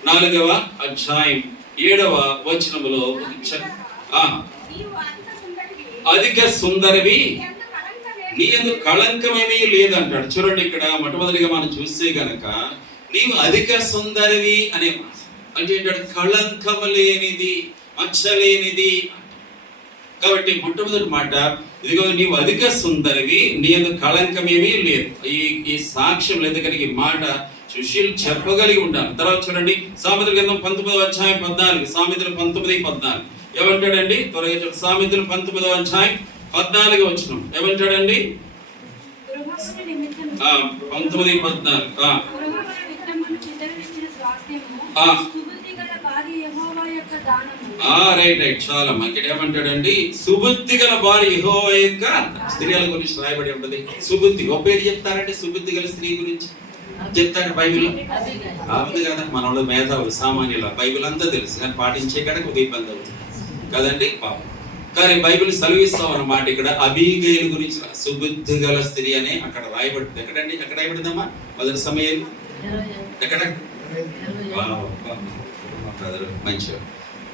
4వ అధ్యాయం 7వ వచనములో అధిక సుందరివి నీ యందు కళంకమేమీ లేదంటాడు. చూడండి ఇక్కడ మొట్టమొదటిగా మనం చూస్తే గనక నీవు అధిక సుందరివి అనే అంటే ఏంటంటే కళంకము లేనిది, మచ్చలేనిది. కాబట్టి మొట్టమొదటి మాట ఇదిగో నీవు అధిక సుందరివి, నీ యందు కళంకమేమీ లేదు. ఈ సాక్ష్యం లేదు కనుక ఈ మాట సుశీల్ చెప్పగలిగి ఉండాలి. తర్వాత చూడండి సామెతల గ్రంథం 19వ అధ్యాయం 14, సామెతలు 19:14 ఏమంటాడండి? త్వరగా చూడండి. సామెతలు 19వ అధ్యాయం 14వ వచనం ఏమంటాడండి? 19:14 రైట్ చాలా ఇక్కడ ఏమంటాడండి? సుబుద్ధి గల భార్య యెహోవా యొక్క స్త్రీల గురించి రాయబడి ఉంటుంది. సుబుద్ధి ఒక పేరు చెప్తారంటే సుబుద్ధి గల స్త్రీ గురించి చెప్తారు బైబిల్లో. కాదు కదా, మనలో మేధావులు సామాన్యుల బైబిల్ అంతా తెలుసు, కానీ పాటించే కాడ కొద్దిగా ఇబ్బంది అవుతుంది కదండి పాపం. కానీ బైబిల్ సెలవిస్తాం అన్నమాట. ఇక్కడ అబీగైలు గురించి సుబుద్ధి గల స్త్రీ అని అక్కడ రాయబడింది. ఎక్కడండి? ఎక్కడ రాయబడిందమ్మా? మొదటి సమయాలు ఎక్కడ? మంచిగా.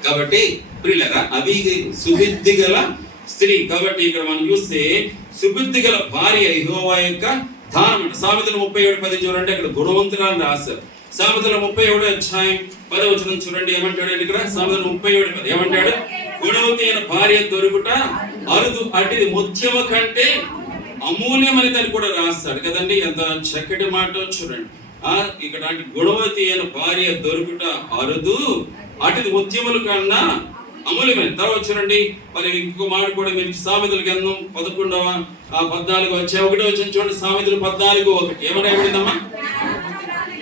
కాబట్టి ప్రియులారా, అబీగైలు సుబుద్ధి గల స్త్రీ. కాబట్టి ఇక్కడ మనం చూస్తే సుబుద్ధి గల భార్య యెహోవా యొక్క దానం అంట. సామెతలు 37:10 చూడండి, అక్కడ గుణవంతురాలు రాశారు. సామెతల 37వ అధ్యాయం 10వ వచనం చూడండి ఏమంటాడు ఇక్కడ? సామెతలు 37:10 ఏమంటాడు? గుణవతి అయిన భార్య దొరుకుట అరుదు, అటుది ముత్యము కంటే అమూల్యమని దాన్ని కూడా రాస్తాడు కదండి. ఎంత చక్కటి మాట చూడండి. ఇక్కడ గుణవతి అయిన భార్య దొరుకుట అరుదు, అటుది ముత్యముల కన్నా అమూల్యమైన. తర్వాత చూడండి మరి ఇంకో మాట కూడా మీరు సామెతల గ్రంథం 11:14 వచ్చే 1వ వచనం చూడండి. సామెతలు 14:1 ఏమని రాయబడిందమ్మా?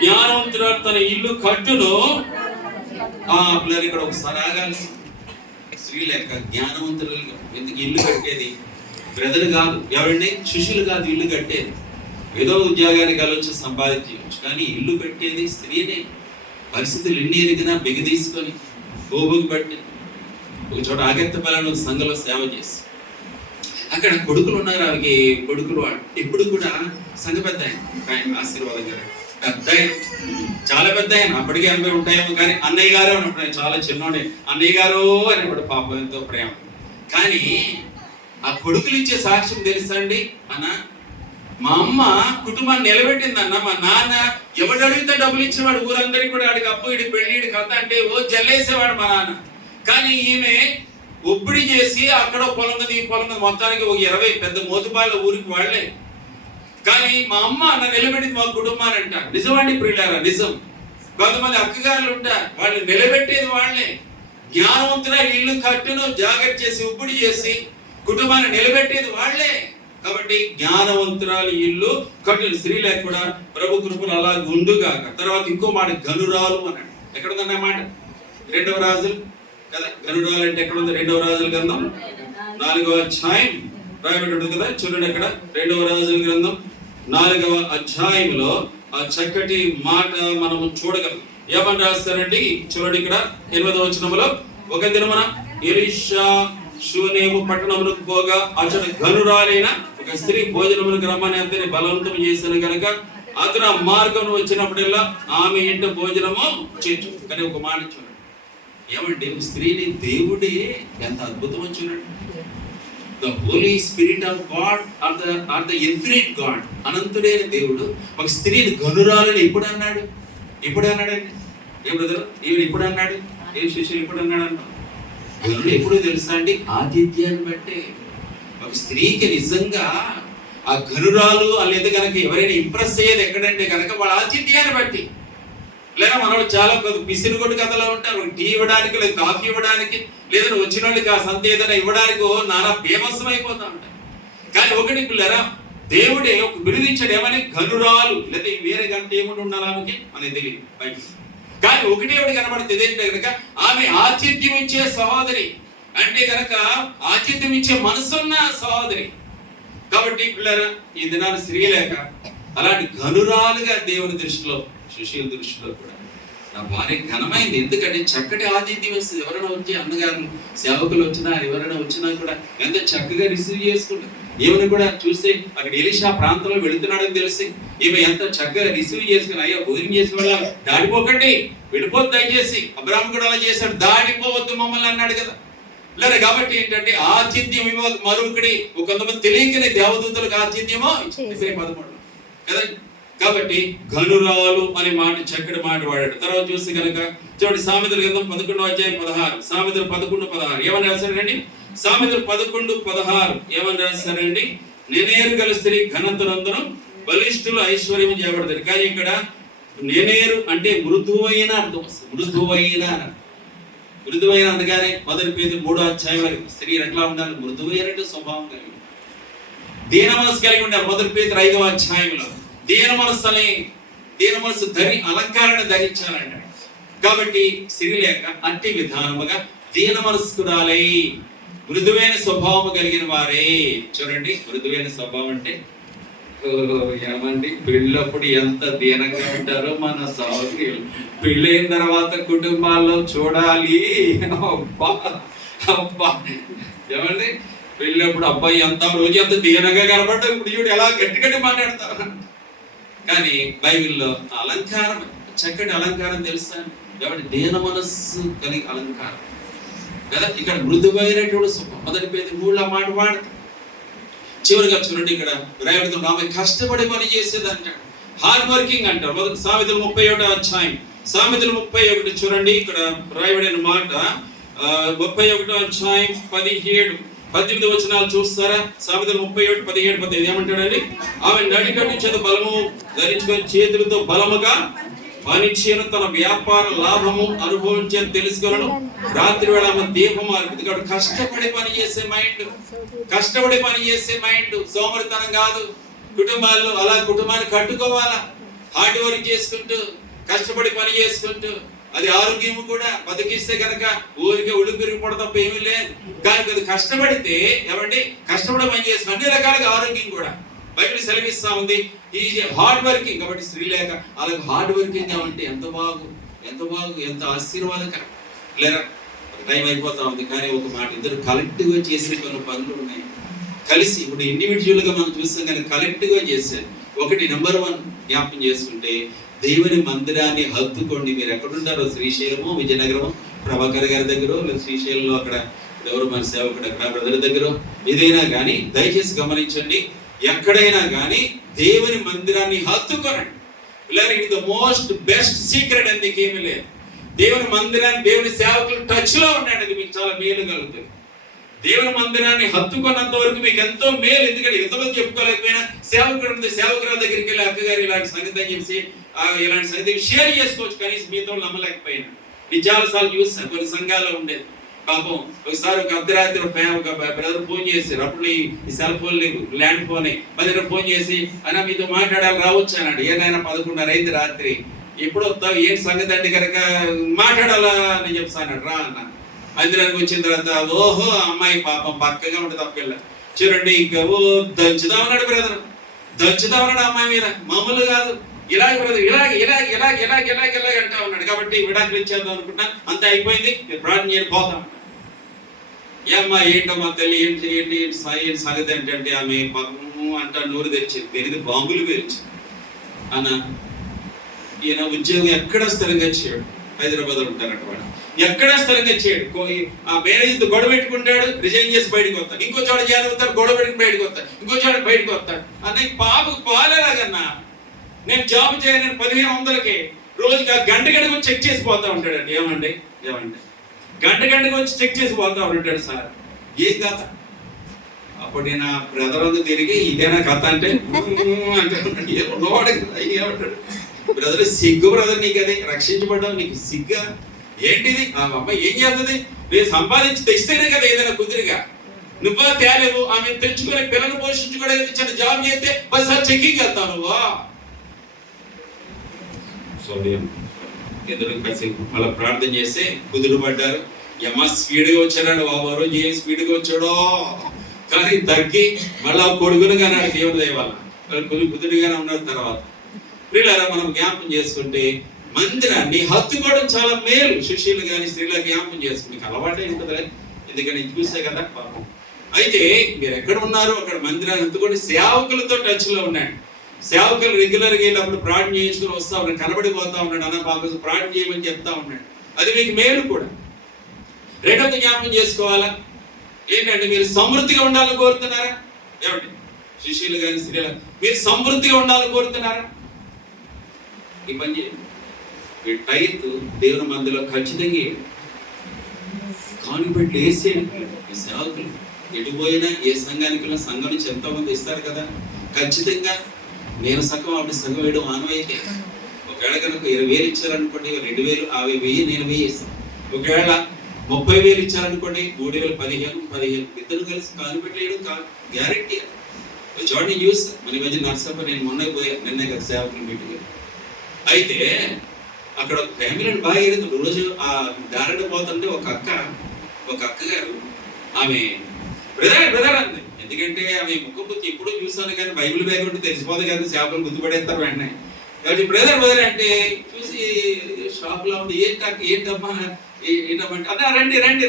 జ్ఞానవంతురాలు తన ఇల్లు కట్టును. పిల్లలు ఇక్కడ ఒకసారి ఆగాలి. స్త్రీ లెక్క జ్ఞానవంతులు ఎందుకు ఇల్లు కట్టేది? బ్రదర్ కాదు, ఎవరండి? శిష్యులు కాదు ఇల్లు కట్టేది. ఏదో ఉద్యోగానికి వెళ్ళొచ్చు, సంపాదించవచ్చు, కానీ ఇల్లు కట్టేది స్త్రీనే. పరిస్థితులు ఎన్ని ఎదిగినా బెగి తీసుకొని గోబుకు పట్టి ఒక చోట ఆగెత్త పలాను సంఘంలో సేవ చేసి అక్కడ కొడుకులు ఉన్నారు, ఆమెకి కొడుకులు ఇప్పుడు కూడా సంఘ పెద్ద ఆయన ఆశీర్వాదం గారు పెద్ద చాలా పెద్ద ఆయన, అప్పటికే 80 ఉంటాయేమో, కానీ అన్నయ్య గారు అన్నప్పుడు చాలా చిన్నోడే, అన్నయ్య గారు అనేప్పుడు పాపం ఎంతో ప్రేమ. కానీ ఆ కొడుకులు ఇచ్చే సాక్ష్యం తెలుసా అండి అన్న, మా అమ్మ కుటుంబాన్ని నిలబెట్టిందన్న, మా నాన్న ఎవడు అడిగితే డబ్బులు ఇచ్చేవాడు, ఊరందరికీ కూడా ఆడికి అప్పు ఇడి పెళ్ళిడి కథ అంటే ఓ జల్లేసేవాడు మా నాన్న. కానీ ఈమె ఒప్పిడి చేసి అక్కడ పొలం ఈ పొలం మొత్తానికి ఒక 20 పెద్ద మోతుపాళ్ళ ఊరికి వాళ్లే. కానీ మా అమ్మ నన్ను నిలబెట్టింది మా కుటుంబాన్ని అంట. నిజమండి ప్రియులారా, నిజం. కొంతమంది అక్కగారులు ఉంటారు, వాళ్ళు నిలబెట్టేది వాళ్లే. జ్ఞానవంతుల ఇల్లు కట్టును జాగ్రత్త చేసి ఒప్పిడి చేసి కుటుంబాన్ని నిలబెట్టేది వాళ్లే. కాబట్టి జ్ఞానవంతురాలు ఇల్లు కట్టును. స్త్రీలకు కూడా ప్రభు కృపలు అలా ఉండుగాక. తర్వాత ఇంకో మాట గనురాలు అన్నాడు. ఎక్కడ ఉందన్న మాట? 2వ రాజులు కదా. గనురాలు అంటే ఎక్కడ ఉంది? 2వ రాజుల గ్రంథం 4వ అధ్యాయం రాయబడి ఉంటుంది కదా. చూడండి అక్కడ 2వ రాజుల గ్రంథం 4వ అధ్యాయంలో ఆ చక్కటి మాట మనము చూడగలం. ఏమని రాస్తారండి? చూడండి ఇక్కడ 8వ వచనంలో, ఒక దినమున ఎలీషా షూనేము పట్టణమునకు పోగా అతడు గనురాలైన ఒక స్త్రీ భోజనములకు రమ్మని అతని బలవంతం చేసిన కనుక అతను ఆ మార్గం వచ్చినప్పుడల్లా ఆమె ఇంట భోజనము చేర్చు. కానీ ఒక మాట చూడండి, ఏమంటే స్త్రీని దేవుడే ఎంత అద్భుతం చూడండి. The Holy Spirit of God or the infinite God, అనంతుడైన దేవుడు ఒక స్త్రీని గనురాలని ఎప్పుడు అన్నాడు? ఎప్పుడు అన్నాడండి? ఏ బ్రదర్, ఈవిడ ఇప్పుడు అన్నాడు, ఏ శిష్యులు ఇప్పుడు అన్నాడు అంట. గనుడు ఎప్పుడో తెలుసా అండి? ఆతిథ్యాన్ని బట్టే. ఒక స్త్రీకి నిజంగా ఆ గనురాలు లేదా కనుక ఎవరైనా ఇంప్రెస్ అయ్యేది ఎక్కడంటే కనుక వాళ్ళ ఆతిథ్యాన్ని బట్టి. లేదా మనోళ్ళు చాలా పిసిరుగొడ్డు కథలో ఉంటారు, టీ ఇవ్వడానికి లేదా కాఫీ ఇవ్వడానికి లేదా వచ్చిన వాళ్ళకి ఆ సంత ఏదైనా ఇవ్వడానికి నానా బేమస్సం అయిపోతా ఉంటారు. కానీ ఒకటి పిల్లరా, దేవుడే ఒక బిరుదించాడు, ఏమని? గనురాలు. లేదా వేరే గంట ఏముండి ఉండాలి ఆమెకి మనకి తెలియదు బయట. కానీ ఒకటి ఎవడు కనబడుతుంది ఏంటంటే కనుక ఆమె ఆతిథ్యం ఇచ్చే సహోదరి, అంటే కనుక ఆతిథ్యం ఇచ్చే మనసున్న సహోదరి. కాబట్టి పిల్లరా, ఈ దినాలు స్త్రీ లేక అలాంటి గనురాలుగా దేవుని దృష్టిలో, సుశీల దృష్టిలో కూడా నా భార్య ఘనమైంది. ఎందుకంటే చక్కటి ఆతిథ్యం వస్తుంది. ఎవరైనా వచ్చి అన్నగారు సేవకులు వచ్చినా ఎవరైనా వచ్చినా కూడా ఎంత చక్కగా రిసీవ్ చేసుకుంటారు. ఈమెను కూడా చూస్తే అక్కడ ఎలీషా ప్రాంతంలో వెళుతున్నాడని తెలిసి ఈమె ఎంత చక్కగా రిసీవ్ చేసుకుని, అయ్యా భోజనం చేసి వాళ్ళ దాడిపోకండి, వెళ్ళిపోద్దు దయచేసి. అబ్రాహ్మణుడు కూడా అలా చేశాడు, దాడిపోవద్దు మమ్మల్ని అన్నాడు కదా. లేదా కాబట్టి ఏంటంటే ఆతిథ్యం మరొకటి కొంతమంది తెలియకనే దేవదూతలకు ఆతిథ్యమో 13 కదా. కాబట్టి గనురాలు అనే మాట చక్కటి మాట వాడాడు. తర్వాత చూస్తే కనుక చూడండి, సామెతల గ్రంథం 11వ అధ్యాయం 16, సామెతలు 11:16 ఏమని రాశారండి? సామెతలు 11:16 ఏమని రాశారండి? నేనేరు గల స్త్రీ ఘనతనందును బలిష్ఠులు ఐశ్వర్యం చేయబడతారు. కానీ ఇక్కడ నేనేరు అంటే మృదువైన అర్థం వస్తుంది. మృదువైన అనగానే 1 పేతురు 3వ అధ్యాయం వరకు స్త్రీ ఎట్లా ఉండాలి? మృదువైన స్వభావం కలిగి, దీన మనసు కలిగి ఉండాలి. 1 పేతురు 5వ అధ్యాయంలో దీన మనసు అలంకారాన్ని ధరించాలంట. కాబట్టి స్త్రీ లేక అట్టి విధానముగా దీన మనస్కురాలై మృదువైన స్వభావం కలిగిన వారే. చూడండి, మృదువైన స్వభావం అంటే ఏమండి, పెళ్ళప్పుడు ఎంత దీనంగా ఉంటారో మన సహోదరులు పెళ్ళైన తర్వాత కుటుంబాల్లో చూడాలి. అబ్బా ఏమండి, పెళ్ళప్పుడు అబ్బాయి ఎంత రోజు ఎంత దీనంగా కనబడ్డా, ఇప్పుడు చూడు ఎలా గట్టి మాట్లాడతారు. కానీ బైబిల్లో అలంకారం, చక్కటి అలంకారం తెలుసా? కాబట్టి దీన మనస్సు కలిగి అలంకారం కదా. ఇక్కడ మృదువైనటువంటి స్వభావం 1 పేతురు 3 మాట వాడతాం. చివరిగా చూడండి, ఇక్కడ రాయబడుతున్న ఆమె కష్టపడి పని చేసేది అంటాడు, హార్డ్ వర్కింగ్ అంటారు. సామెతలు 31వ అధ్యాయం, సామెతలు 31 చూడండి, ఇక్కడ రాయబడిన మాట 31వ అధ్యాయం 17-18 వచనాలు చూస్తారా? సామెతలు 31:17-18 ఏమంటాడండి? ఆమె నడికట్టు చేత బలము ధరించుకొని చేతులతో బలముగా పనిచేయను, తన వ్యాపార లాభము అనుభవించేది తెలుసుకోలను. రాత్రి వేళ ఆమె దీపం అర్పిది. కాబట్టి కష్టపడి పని చేసే మైండ్ సోమరితనం కాదు. కుటుంబాల్లో అలా కుటుంబాన్ని కట్టుకోవాలా, హార్డ్ వర్క్ చేసుకుంటూ కష్టపడి పని చేసుకుంటూ. అది ఆరోగ్యం కూడా బతికిస్తే కనుక ఊరికే ఉడిపిరిగిపోవడం తప్ప ఏమీ లేదు. కానీ అది కష్టపడితే ఏమంటే కష్టపడి పని చేసుకుని అన్ని రకాలుగా ఆరోగ్యం కూడా బైబిల్ సెలవిస్తా ఉంది. ఈ హార్డ్ వర్కింగ్. కాబట్టి స్త్రీ లేక అలాగే హార్డ్ వర్కింగ్ అంటే ఎంత బాగు, ఎంత ఆశీర్వాదకరం. లేదా టైం అయిపోతా ఉంది, కానీ ఒక మాట, ఇద్దరు కలెక్టివ్గా చేసే కొన్ని పనులు ఉన్నాయి. కలిసి ఇప్పుడు ఇండివిజువల్గా మనం చూస్తాం కానీ కలెక్టివ్గా చేశారు. ఒకటి నెంబర్ 1 జ్ఞాపకం చేసుకుంటే దేవుని మందిరాన్ని హత్తుకోండి. మీరు ఎక్కడుంటారో, శ్రీశైలమో విజయనగరమో ప్రభాకర్ గారి దగ్గర, లేదా శ్రీశైలంలో అక్కడ ఎవరు మన సేవకుడు అక్కడ బ్రదర్ దగ్గర, ఏదైనా కానీ దయచేసి గమనించండి. ఎక్కడైనా కానీ దేవుని మందిరాన్ని హత్తుకోనండి. ఇది ద మోస్ట్ బెస్ట్ సీక్రెట్ అని మీకు ఏమీ లేదు. దేవుని మందిరాన్ని, దేవుని సేవకులు టచ్లో ఉండండి, అది మీకు చాలా మేలు కలుగుతుంది. దేవుని మందిరాన్ని హత్తుకున్నంత వరకు మీకు ఎంతో మేలు. ఎందుకంటే ఎంతమంది చెప్పుకోలేకపోయినా సేవకురాల దగ్గరికి వెళ్ళి అక్కగారు ఇలాంటి సంగతి అని చెప్పి ఇలాంటి సంగతి షేర్ చేసుకోవచ్చు. కనీసం మీతో నమ్మలేకపోయినా నేను చాలాసార్లు చూస్తాను. కొన్ని సంఘాల్లో ఉండేది పాపం. ఒకసారి ఒక అర్ధరాత్రి ఒక బ్రదర్ ఫోన్ చేశారు. అప్పుడు ఈ సెల్ ఫోన్ లేవు, ల్యాండ్ ఫోనే. మధ్య ఫోన్ చేసి అన్న మీతో మాట్లాడాలి రావచ్చు అన్నాడు. ఏదైనా 11:30 అయింది రాత్రి. ఎప్పుడు వస్తావు, ఏం సంగతి అంటే కనుక మాట్లాడాలా అని చెప్తాను. రా అన్న. మందిరానికి వచ్చిన తర్వాత ఓహో అమ్మాయి పాపం పక్కగా ఉంటుంది ఆ పిల్ల. చూడండి ఇంకా దంచుదామన్నాడు బ్రదర్, దంచుదామన్నాడు అమ్మాయి మీద. మామూలు కాదు, ఇలాగ బ్రదర్ ఇలాగ అంటా ఉన్నాడు. కాబట్టి విడాకులు ఇచ్చేద్దాం అనుకుంటా. అంతా అయిపోయింది, మీరు ప్రార్థన చేయని పోతాం. ఏమ్మా ఏంటమ్మా తల్లి, ఏంటి సంగతి అంటే ఆమె పాపము అంటా నోరు తెరిచింది. తెలియదు బాంబులు పేర్చి అన్న. ఈయన ఉద్యోగం ఎక్కడ స్థిరంగా చేయడు, హైదరాబాద్లో ఉంటారంట వాడు. ఎక్కడా స్థిరంగా చేయడు. ఆ మేనేజర్ గొడవ పెట్టుకుంటాడు, రిజైన్ చేసి బయటకు వస్తాడు. ఇంకో చోట చేరుతాడు, గొడవ పెట్టుకుని బయటకు వస్తాడు. ఇంకో చోట బయటకు వస్తాడు. అన్న పాపకు పాలేలాగన్నా. నేను జాబ్ చేయను 1500కి రోజుకి ఆ గంటకు వచ్చి చెక్ చేసి పోతా ఉంటాడండి. ఏమండి గంటకు వచ్చి చెక్ చేసి పోతా ఉంటాడు. సార్ ఏం కథ? అప్పుడు నేను బ్రదర్ అందు తిరిగి ఇదేనా కథ అంటే ఏమంటాడు, బ్రదర్ సిగ్గు బ్రదర్, నీకు అది రక్షించబడ్డావు, నీకు సిగ్గా ఏంటిది? ఆ అమ్మాయి ఏం చేస్తుంది? నేను సంపాదించి తెచ్చితేనే కదా ఏదైనా కుదిరిగా. నువ్వా తేలేవు, ఆమె తెచ్చుకుని పిల్లలు పోషించుకోవడానికి చిన్న జాబ్ చేస్తే బస్ చెక్కింగ్ వెళ్తావు నువ్వా? ఎదురు కాసేపు మళ్ళీ ప్రార్థన చేస్తే కుదురు పడ్డారు. ఎమ్మ స్పీడ్గా వచ్చాడు బాబు. ఆ రోజు ఏం స్పీడ్గా వచ్చాడో కానీ తగ్గి మళ్ళీ కొడుకులుగా నాడు దేవుడు దయవాళ్ళ వాళ్ళు కుదురుగానే ఉన్నారు. తర్వాత ప్రియులారా మనం జ్ఞాపకం చేసుకుంటే మందిరాన్ని హత్తుకోవడం చాలా మేలు. శిష్యులు కానీ స్త్రీలకు జ్ఞాపకం చేసుకుని మీకు అలవాటే ఉంటుంది. ఎందుకని చూసే కదా పాపం. అయితే మీరు ఎక్కడ ఉన్నారో అక్కడ మందిరాన్ని హత్తుకోండి. సేవకులతో టచ్లో ఉన్నాడు. సేవకులు రెగ్యులర్గా వెళ్ళినప్పుడు ప్రార్థన చేయించుకుని వస్తా ఉన్నాడు, కనబడిపోతా ఉన్నాడు. అన్న బాబు ప్రార్థన చేయమని చెప్తా ఉన్నాడు. అది మీకు మేలు కూడా. రెండవది జ్ఞాపకం చేసుకోవాలా ఏంటంటే, మీరు సమృద్ధిగా ఉండాలని కోరుతున్నారా? ఏమండి శిష్యులు కానీ స్త్రీలు, మీరు సమృద్ధిగా ఉండాలని కోరుతున్నారా? ఈ పని చేయండి. మీ టైత్ దేవుని మందిలో ఖచ్చితంగా కానుపెట్టి వేసేయండి. ఈ సేవకులు ఎటుపోయినా ఏ సంఘానికి సంఘం నుంచి ఎంతోమంది ఇస్తారు కదా. ఖచ్చితంగా నేను సగం ఆవిడ సగం వేయడం ఆనవైతే. ఒకవేళ కనుక 20,000 ఇచ్చారనుకోండి, 2,000 10,000 నేను 1000 ఇస్తాను. ఒకవేళ 30,000 ఇచ్చారనుకోండి, 3,000 15,000 ఇద్దరు కలిసి కానుపెట్టేయడం గ్యారెంటీ. చూడండి న్యూస్ మన మధ్య నర్సప్ప, నేను మొన్న పోయాను, నిన్నే కదా సేవకులు మీటింగ్. అయితే అక్కడ ఒక ఫ్యామిలీని బాగా ఎదుగుతుంది. రోజు ఆ దారిన పోతుంటే ఒక అక్కగారు ఆమె బ్రదర్ అంది. ఎందుకంటే ఆమె ముక్కుపుచ్చి ఎప్పుడు చూస్తాను కానీ బైబిల్ బ్యాగ్ ఉంటే తెలిసిపోదు కానీ సేవకులు గుర్తుపడేస్తారు వెంటనే. కాబట్టి బ్రదర్ అంటే చూసి షాప్లో ఉంది. ఏంటమ్మా ఏంటమ్మంటే అన్నా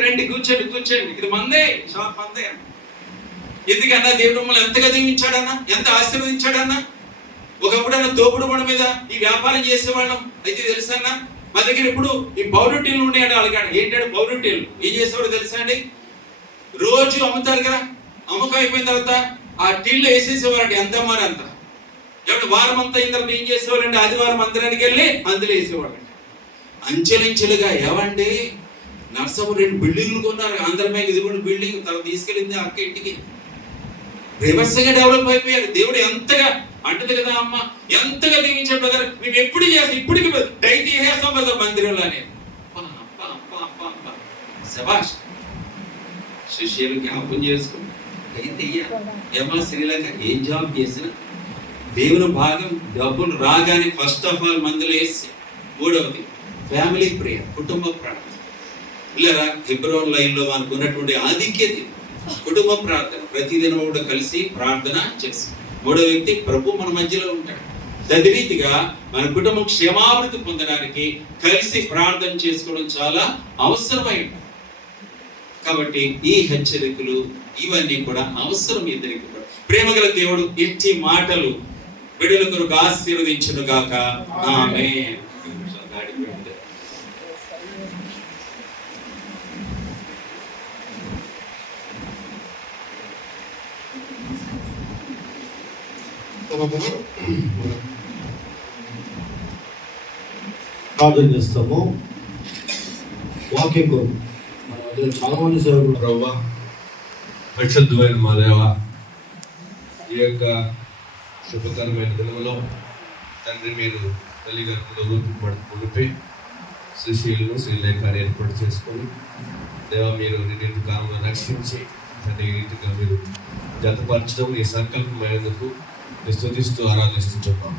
రండి కూర్చోండి ఇది మందే, షాప్ మందే. ఎందుకన్నా దేవుడు మమ్మల్ని ఎంతగా దీవించాడన్నా, ఎంత ఆశీర్వదించాడన్నా. ఒకప్పుడు అన్న తోపుడు బండ మీద ఈ వ్యాపారం చేసేవాళ్ళం. అయితే తెలుసా మా దగ్గర ఇప్పుడు ఈ పౌడర్ టీలు ఉండేవాడు. వాళ్ళకాడ ఏంటంటే పౌడర్ టీలు ఏం చేసేవాడు తెలుసా అండి? రోజు అమ్ముతారు కదా, అమ్మకం అయిపోయిన తర్వాత ఆ టీల్లో వేసేసేవారండి ఎంత అమ్మారు అంత. కాబట్టి వారం అంతా అయిన తర్వాత ఏం చేసేవాళ్ళండి, ఆదివారం మందిరానికి వెళ్ళి అందులో వేసేవాళ్ళండి. అంచెలంచెలుగా ఏవండి నర్సపు 2 బిల్డింగ్లు కొన్నారు. ఆంధ్రమేకి ఇది కూడా బిల్డింగ్. తర్వాత తీసుకెళ్ళింది అక్క ఇంటికి. రివర్స్గా డెవలప్ అయిపోయారు. దేవుడు ఎంతగా అంటది కదా అమ్మ, ఎంతగా దీవించాడు బ్రదర్. మేము ఎప్పుడు చేస్తాం, ఇప్పటికి డైట్ చేస్తాం బ్రదర్ మందిరంలో అని. శభాష్. శిష్యులు జ్ఞాపకం చేసుకుని అయితే ఏమో శ్రీలంక ఏం జాబ్ చేసినా దేవుని భాగం డబ్బులు రాగానే ఫస్ట్ ఆఫ్ ఆల్ మందులు వేసి, మూడవది ఫ్యామిలీ ప్రేయర్, కుటుంబ ప్రార్థన. ఇలా హెబ్రోన్ లైన్లో మనకు ఉన్నటువంటి ఆధిక్యత కుటుంబ ప్రార్థన. ప్రతిదినం కూడా కలిసి ప్రార్థన చేసి, మూడో వ్యక్తి ప్రభు మన మధ్యలో ఉంటాడు. తదిరీతిగా మన కుటుంబం క్షేమాభివృద్ధి పొందడానికి కలిసి ప్రార్థన చేసుకోవడం చాలా అవసరమైంది. కాబట్టి ఈ హెచ్చరికలు ఇవన్నీ కూడా అవసరం ఇద్దరికి కూడా. ప్రేమగల దేవుడు ఎట్టి మాటలు బిడ్డల కొరకు ఆశీర్వదించును గాక. ఆమేన్. ప్రార్థన చేస్తాము. వాక్యం చాలా మంది సేవకులు ప్రభువా, పరిశుద్ధమైన మా దేవ, ఈ యొక్క శుభకరమైన దినంలో తండ్రి మీరు తల్లి గర్భంలో రూపి శ్రీశీలను శ్రీలేఖాన్ని ఏర్పాటు చేసుకొని దేవ మీరు నిండు కాలంలో రక్షించి తండ్రి ఈ రీతిగా మీరు జతపరచడం నీ సంకల్పమైనందుకు స్తుతిస్తూ ఆరాధిస్తూ చెప్పాం.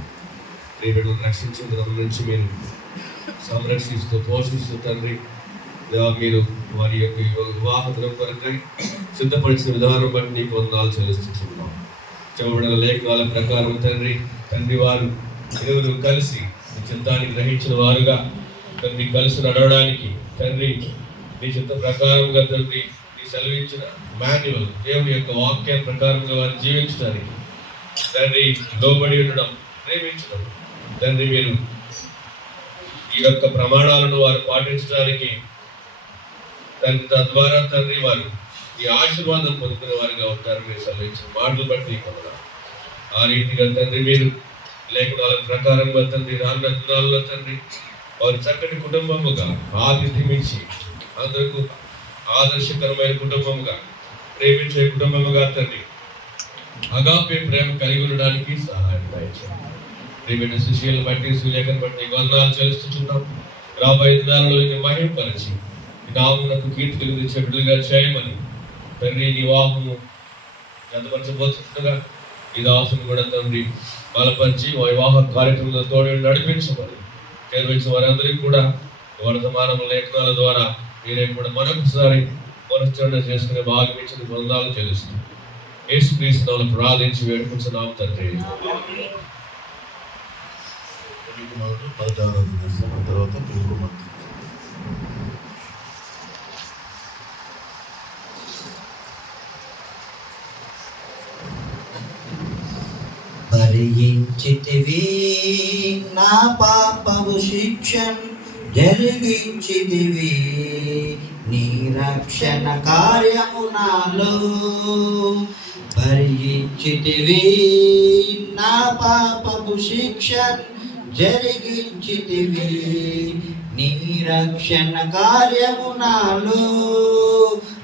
నీ బిడ్డను రక్షించిన దినం నుంచి మీరు సంరక్షిస్తూ పోషిస్తూ తండ్రి దేవ మీరు వారి యొక్క వివాహ దినం కొరకై సిద్ధపరిచిన విధానం బట్టి నీకు వందనాలు చెల్లిస్తున్నాం. చెప్పబడిన లేఖనాల ప్రకారం తండ్రి వారు ఇరువురు కలిసి చిత్తాన్ని గ్రహించిన వారుగా తండ్రి కలిసి నడవడానికి తండ్రి నీ చిత్త ప్రకారంగా తండ్రి నీ సెలవించిన మాన్యువల్ దేవుని యొక్క వాక్యం ప్రకారంగా వారు జీవించడానికి తండ్రి లోబడి ఉండడం, ప్రేమించడం తండ్రి మీరు ఈ యొక్క ప్రమాణాలను వారు పాటించడానికి తండ్రి తద్వారా తండ్రి వారు ఈ ఆశీర్వాదం పొందుకునే వారిగా ఉంటారు. మీరు సెలవించిన మాటలు బట్టి ఆ రీతిగా తండ్రి మీరు లేఖనాల ప్రకారంగా తండ్రి రానున్న దినాల్లో తండ్రి వారు చక్కటి కుటుంబముగా ఆతిథ్యమించి అందరికీ ఆదర్శకరమైన కుటుంబముగా ప్రేమించే కుటుంబముగా తండ్రి అగాపే ప్రేమ కలిగి ఉండడానికి సహాయం దయచేయండి. ప్రియమైన శిష్యులను బట్టి సులేఖను బట్టి వందనాలు చెల్లిస్తున్నాం. రాబోయే దినాలలో మహిమపరిచి నామునకు కీర్తి కలిగించే బిడ్డలుగా చేయమని తండ్రి వివాహము జతపరచబోతుండగా ఈ దాసును కూడా తండ్రి బలపరిచి వివాహ కార్యక్రమంలో తోడు నడిపించమని చేర్పించిన వారందరికీ కూడా వర్తమానం లేఖనాల ద్వారా మీరే కూడా మరొకసారి పునశ్చరణ చేసుకునే భాగం ఇచ్చిన వందనాలు చెల్లిస్తున్నాం. యేసుక్రీస్తునామములో ప్రార్థించి వేడుకుంటున్నాం తండ్రి. భరించితివి నా పాపము శిక్షను జరిగించితివి నీ రక్షణ కార్యము నాలో. భరించితివి నా పాపము శిక్షను జరిగించితివి నీ రక్షణ కార్యము నాలో.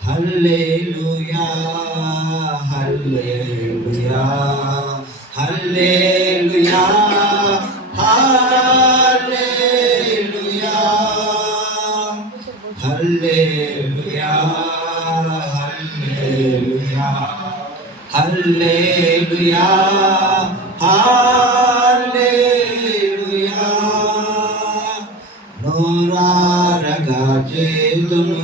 హల్లెలూయా హల్లెలూయా హల్లెలూయా హల్లెలూయా హల్లెలూయా హల్లెలూయా హల్లెలూయా హల్లెలూయా. నోరారగా చేతును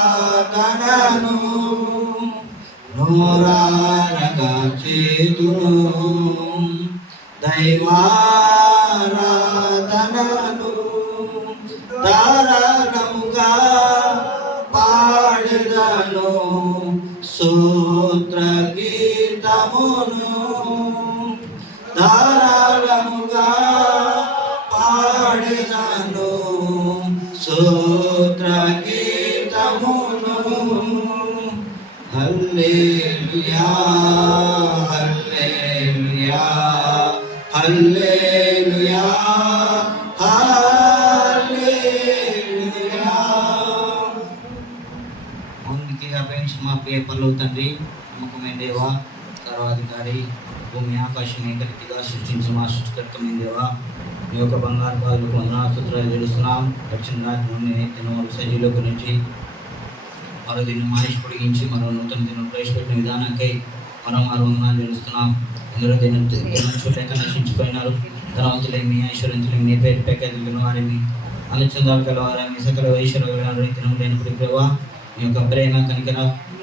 దైవారాధనను, నోరారగా చేతును దైవారాధనను, ధారాళముగా పాడెదను స్తోత్ర గీతమును, ధారాళముగా పాడెదను స్తోత్ర గీతమును. హల్లెలూయా హల్లెలూయా హల్లెలూయా హల్లెలూయా. భూమికి అపేక్ష మా ప్రియ పరలోక తండ్రి, నమ్మకమైన దేవా, సర్వాధికారి, భూమి ఆకాశం ఏకరీతిగా సృష్టించిన మా సృష్టికర్తమైన దేవా, నీ యొక్క బంగారు పాదులకు వందనాలు స్తుతులు చెల్లిస్తున్నాం. దక్షిణ రాజ్యం సజీలోకి నుంచి మరో దీన్ని మానేసి పొడిగించి మరో నూతన దినం ప్రవేశపెట్టిన విధానానికై మరో వందనాలు చెల్లిస్తున్నాం. ఇందులో దినలేక నశించిపోయినారు. ధనవంతులేమి ఐశ్వర్యంతులేమి నీ పేరు పెక్కదిలిన వారేమి అనుచందాలు కలవారేమి సకల ఐశ్వర్యాలు దినం లేనప్పుడు ప్రభావ నీ యొక్క ప్రేమ కనికర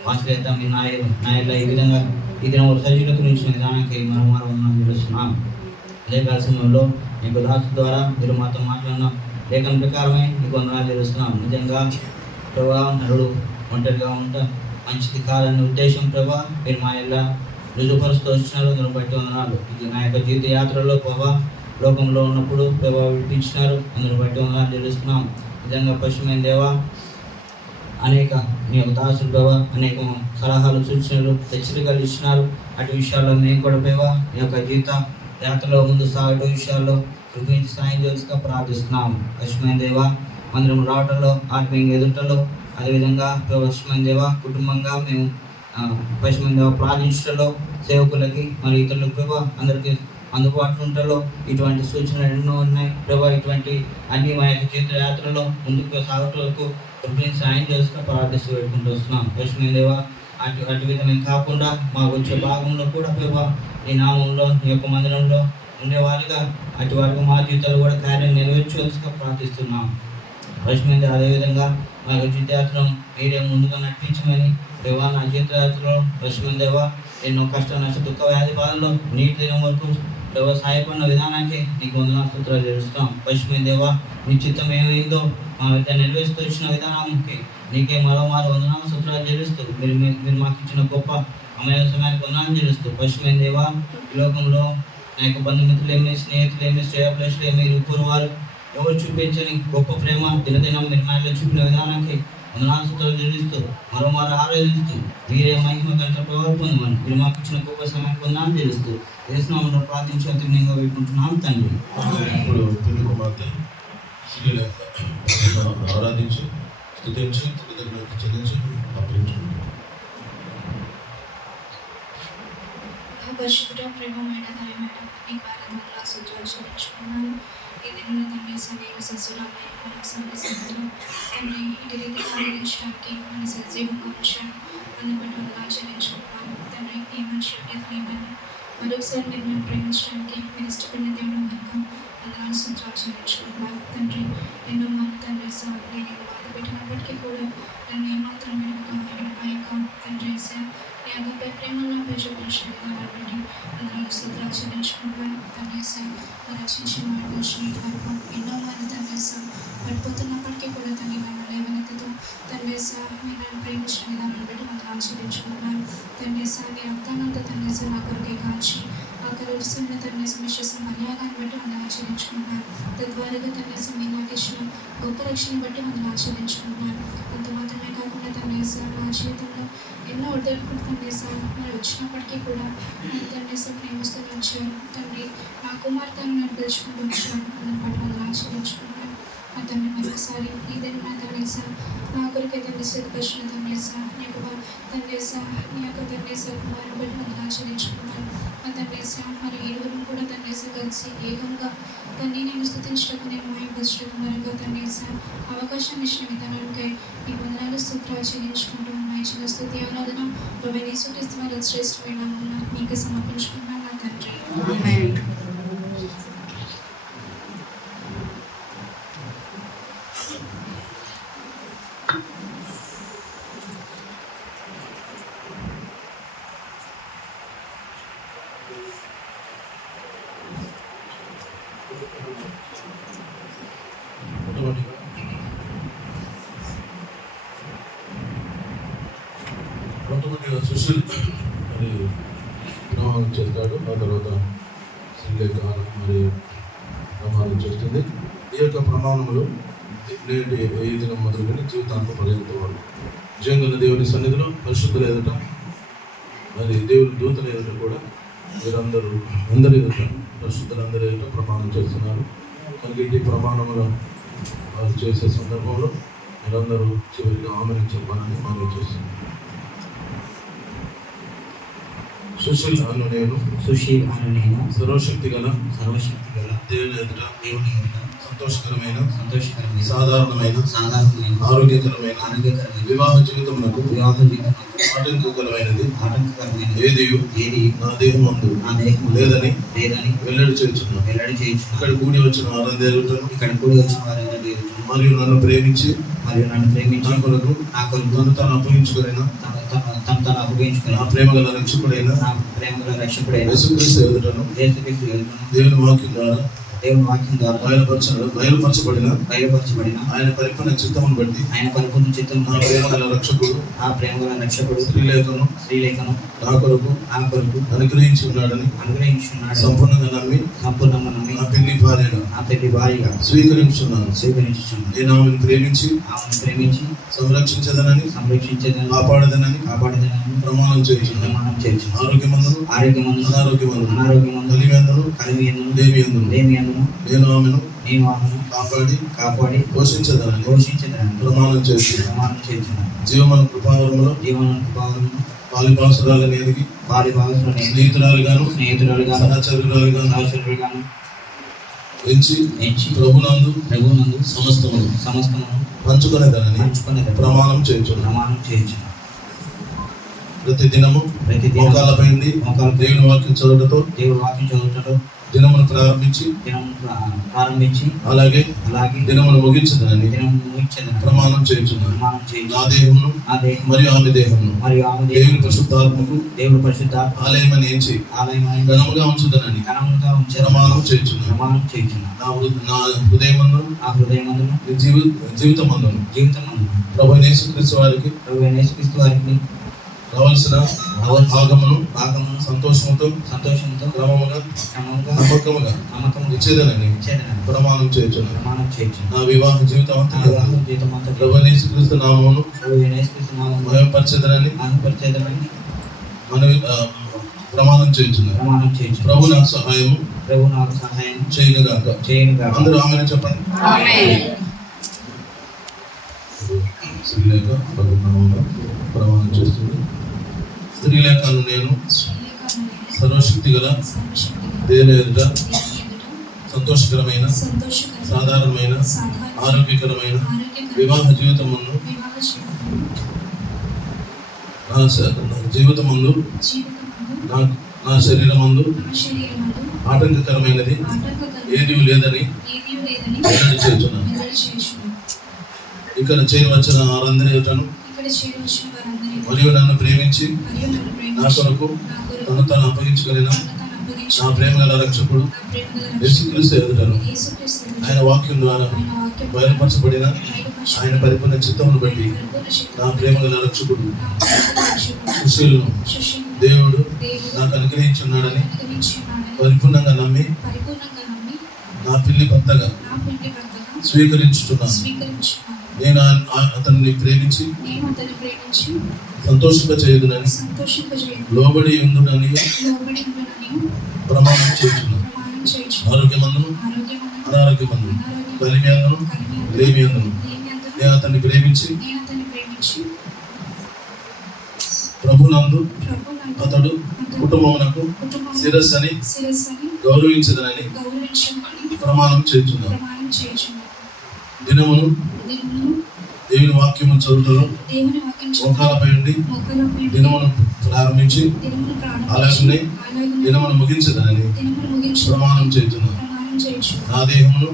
వాసులేత మీ నాయల ఈ విధంగా ఈ దినం సజీలకు నుంచి విధానానికి మరో వందనాలు చెల్లిస్తున్నాం. అదే కాల సమయంలో మీకు దాసు ద్వారా మీరు మాతో మాట్లాడిన లేఖన ప్రకారమే నీకు వందనాలు తెలుస్తున్నాం. నిజంగా ప్రభా నరుడు ఒంటరిగా ఉంటా మంచిది కాదనే ఉద్దేశం ప్రభా మీరు మా ఇలా రుజుపరుస్తూ వచ్చినారు. అందును బట్టి వందనాలు. ఇది నా యొక్క జీవిత యాత్రలో ప్రభా లోకంలో ఉన్నప్పుడు ప్రభా విడిపించినారు. అందును బట్టి వందనాలు తెలుస్తున్నాం. నిజంగా పశ్చిమైన దేవా అనేక మీ యొక్క దాసులు ప్రభా అనేక సలహాలు సూచనలు హెచ్చరికలు ఇచ్చినారు. అటు విషయాల్లో మేము కూడా ప్రభా మీ యొక్క జీవిత యాత్రలో ముందు సాగటం విషయాల్లో కృపించి సాయం చేసిగా ప్రార్థిస్తున్నాం. పశ్చిమైన దేవా మందిరం రావటంలో ఆత్మీయంగా ఎదుటలో అదేవిధంగా పశ్చిమైన దేవా కుటుంబంగా మేము పశ్చిమైన దేవా ప్రార్థించడంలో సేవకులకి మరి ఇతరులకు ప్రభా అందరికీ అందుబాటులో ఉండటంలో ఇటువంటి సూచనలు ఎన్నో ఉన్నాయి ప్రభా. ఇటువంటి అన్ని మా యొక్క జీవిత యాత్రలో ముందుకు సాగటలకు కృపించి సాయం చేస్తూ ప్రార్థిస్తూ పెట్టుకుంటూ వస్తున్నాం. పశ్చిమైన దేవా అటు విధంగా కాకుండా మాకు వచ్చే భాగంలో కూడా ప్రభా ఈ నామంలో ఈ యొక్క మందిరంలో ఉండేవారిగా అటు వరకు మా జీవితాలు కూడా కార్యం నెరవేర్చవలసిగా ప్రార్థిస్తున్నాం. పశ్చిమైన అదేవిధంగా మా యొక్క జీవితయాత్రను మీరే ముందుగా నడిపించమని దేవా నా జీవితయాత్రలో పశ్చిమైన దేవా ఎన్నో కష్ట నష్ట దుఃఖ వ్యాధి బాధల్లో నీటి దినం వరకు దేవా సహాయపడిన విధానానికి నీకు వందనాలు స్తోత్రాలు తెలుస్తాం. పశ్చిమైన దేవా నీ చిత్తం ఏమైందో మా వద్ద నెరవేరుస్తూ వచ్చిన విధానానికి నీకే మరోమారు వందనాలు స్తోత్రాలు చెల్లిస్తూ మీరు మాకు ఇచ్చిన గొప్ప అమయ సమయానికి వందనాలు చెల్లిస్తూ పశ్చిమైన దేవా ఈ లోకంలో నా యొక్క బంధుమిత్రులు ఏమి స్నేహితులు ఏమి శ్రేయప్లేసులు ఏమి ఇరువురు వారు ఎవరు చూపించని గొప్ప ప్రేమ దినదినం మీరు మనలో చూపిన విధానానికి వందనాలు స్తోత్రాలు చెల్లిస్తూ మరోమారు ఆరాధిస్తూ మీరే మహిమ గంట ప్రభావం పొందమని మీరు మాకు ఇచ్చిన గొప్ప సమయానికి వందనాలు చెల్లిస్తూ వేసినామని ప్రార్థించి నేను వేడుకుంటున్నాం తండ్రి. ఇప్పుడు పెళ్లి కుమార్తె శ్రీల ఆరాధించి స్తుతించి కృతజ్ఞతలు చెల్లించి అప్పగించుకుంటాం. పరిశుద్ధ ప్రేమమైన దయమైన నీకు ఆరాధనలా సూచనలు చెల్లించుకున్నాను. ఇది నిన్న తండ్రి సరైన సస్సులాగా మనకు సందేశంలో తండ్రి ఇటు రీతిగా ఆరాధించడానికి మన సజీవంగా ఉంచాను. అందుని బట్టి వందనాలు చెల్లించుకున్నాను. తండ్రి ఈ మనిషి అభ్యర్థులు మరొకసారి మీరు నన్ను ప్రేమించడానికి మీరు ఇష్టపడిన దేవుడు కనుక వందనాలు సూచనలు చెల్లించుకున్నాను. తండ్రి ఎన్నో మాట తండ్రి నేను బాధ పెట్టినప్పటికీ కూడా నన్ను ఏమాత్రం వినక తండ్రి నీ యొక్క ప్రేమను చూపించిన విధానాన్ని బట్టి వందనాలు సూత్రాలు చెల్లించుకున్నాను. తండ్రి మరి రక్షించిన వారికి వచ్చిన వరకు ఎన్నో మంది తండ్రి పడిపోతున్నప్పటికీ కూడా తండ్రి నన్ను లేవనెత్తుతూ తండ్రి మీరు నన్ను ప్రేమించిన విధానాన్ని బట్టి వందనాలు చెల్లించుకున్నాను. తండ్రి నీ రక్తానంతా తండ్రి నా కొరకే కాచి కలుస్తున్న తండ్రి విశ్వాసం మర్యాదాన్ని బట్టి వందనాలు చెల్లించుకున్నాను. తద్వారాగా తండ్రి మీరు నాకు ఇచ్చిన గొప్ప రక్షణ బట్టి వందనాలు చెల్లించుకున్నాను. అంత మాత్రమే కాకుండా తండ్రి నా జీవితంలో ఎన్నో ఒడ్డనుకుంటు తండ్రి మరి వచ్చినప్పటికీ కూడా తండ్రి ప్రేమిస్తూనే వచ్చారు. తండ్రి నా కుమార్తెను నేను పిలుచుకుంటూ వచ్చాను. దాన్ని బట్టి వందనాలు చెల్లించుకున్నాను. ఆ తండ్రి మరొకసారి ఇదేమి నా తండ్రి నా కొరకే తండ్రి సిద్ధపరిచిన తండ్రి నీ యొక్క తండ్రి నీ యొక్క తండ్రి కుమారుని బట్టి వందనాలు చెల్లించుకున్నాను. ఆ తండ్రి మరి ఇరువురు కూడా తండ్రి కలిసి ఏకంగా తండ్రి నేను స్థుతించటకు నేను మహింపరచటకు మరొక తండ్రి అవకాశాన్ని ఇచ్చిన విధానానికై నీకు వందనాలు స్తోత్రాలు చెల్లించుకుంటూ ఉన్నాయి. చిన్న స్తుతి ఆరాధన ప్రభు యేసుక్రీస్తు వారి శ్రేష్టమైన నామమున నీకు సమర్పించుకున్నాను నా తండ్రి. మొట్టమొదటిగా సుశీల్ మరి ప్రమాణం చేస్తాడు. ఆ తర్వాత శ్రీలేఖ మరి ప్రమాణం చేస్తుంది. ఈ యొక్క ప్రమాణములు నేటి ఈ దినం మొదలుకొని జీవితాంత పర్యంతం వరకు జంగల దేవుని సన్నిధిలో పరిశుద్ధులు ఎదుట మరి దేవుని దూతల ఎదుట కూడా వీరందరూ అందరి ఎదుట పరిశుద్ధులందరి ఎదుట ప్రమాణం చేస్తున్నారు. కనుక ఈ ప్రమాణములు వారు చేసే సందర్భంలో మీరందరూ చివరిగా ఆమరించే పనిని మనం చేస్తున్నారు. సుశీల్ అను నేను సర్వశక్తి గల దేవుని ఎదుట సంతోషకరమైన సాధారణమైన ఆరోగ్యకరమైన వివాహ జీవితమునకు ఆటంకకరమైనది ఏది నా దేహం మందు లేదని వెల్లడి చేయించున్నాను. ఇక్కడ కూడి వచ్చిన వారందరూ మరియు నన్ను ప్రేమించి నా కొరకు నన్ను తాను అప్పగించుకుని నా ప్రేమ గల రక్షకుడైన యేసుక్రీస్తు ఎదుటను దేవుని వాక్యం ద్వారా దేవుని వాక్యం ద్వారా బయలుపరచబడిన బయలుపరచబడిన ఆయన పరిపూర్ణ చిత్తమును బట్టి ఆయన పరిపూర్ణ చిత్తం నా ప్రేమ గల రక్షకుడు ఆ ప్రేమ గల రక్షకుడు శ్రీలేఖను నా కొరకు అనుగ్రహించి ఉన్నాడని సంపూర్ణంగా నమ్మి నా పెళ్లి భార్యగా స్వీకరించున్నాను. నేను ఆమెను ప్రేమించి సంరక్షించదనని కాపాడదనని ప్రమాణం చేయించున్నాను. ఆరోగ్యమందును అనారోగ్యమందును కలిమియందును లేమియందును నేను ఆమెను కాపాడి పోషించదనని ప్రమాణం చేస్తున్నాను. జీవమన కృపావరములో పాలిభాసురాలని ఎదిగి స్నేహితురాలుగాను సహచరురాలుగాను ఎంచి ప్రభునందు సమస్తము పంచుకునేదానని ప్రమాణం చేయించున్నాను. ప్రతి దినము మోకాళ్ళపై దేవుని వాక్యం చదవటంతో దినమును ప్రారంభించి అలాగే దినమును ముగించదని ప్రమాణం చేయించున్నాను. నా దేహమును మరియు ఆమె దేహమును దేవుని పరిశుద్ధాత్మకు ఆలయమని ఎంచి ఘనముగా ఉంచుదనని ప్రమాణం చేయించున్నాను. నా హృదయమందును జీవితమందును ప్రభువైన యేసుక్రీస్తు వారికి రావాల్సిన భాగమును సంతోషంతో క్రమముగా నమ్మకముగా ఇచ్చేదనని ప్రమాణం చేయించున్నాను. నా వివాహ జీవితం అంతా ప్రభువైన యేసుక్రీస్తు నామమును మహిమపరచెదనని ప్రమాణం చేయించున్నాను. ప్రభు నాకు సహాయము చేయనుగాక. అందరూ ఆమెను చెప్పండి. శ్రీలేఖ నామములో ప్రమాణం చేస్తుంది. స్త్రీలేఖను నేను సర్వశక్తి గల దేవుని ఎదుట సంతోషకరమైన సాధారణమైన ఆరోగ్యకరమైన వివాహ జీవితమును జీవితమందు నా శరీరమందు ఆటంకకరమైనది ఏదీ లేదని చేస్తున్నాను. ఇక్కడ చేయవచ్చిన వారందరి ఎదుటను మరియు నన్ను ప్రేమించి నా కొరకు తను అప్పగించుకుని నా ప్రేమ గల రక్షకుడు యేసుక్రీస్తు ఎదుటను ఆయన వాక్యం ద్వారా బయలుపరచబడిన ఆయన పరిపూర్ణ చిత్తమును బట్టి నా ప్రేమ గల రక్షకుడు సుశీలను దేవుడు నాకు అనుగ్రహించున్నాడని పరిపూర్ణంగా నమ్మి నా పిల్లి భర్తగా స్వీకరించుతున్నాను. నేను అతన్ని ప్రేమించి సంతోషంగా చేయదునని లోబడి ఉండునని ప్రమాణం చేస్తున్నాను. ఆరోగ్యమందును అనారోగ్యమందును కలిమియందును లేమియందును నేను అతన్ని ప్రేమించి ప్రభునందు అతడు కుటుంబమునకు శిరస్సని గౌరవించదనని ప్రమాణం చేస్తున్నాను. దినమును దేవుని వాక్యము చదువుటలో మోకాలపై ఉండి దినమును ప్రారంభించి అలాగనే దినమును ముగించదనని ప్రమాణం చేస్తున్నాను. నా దేహమును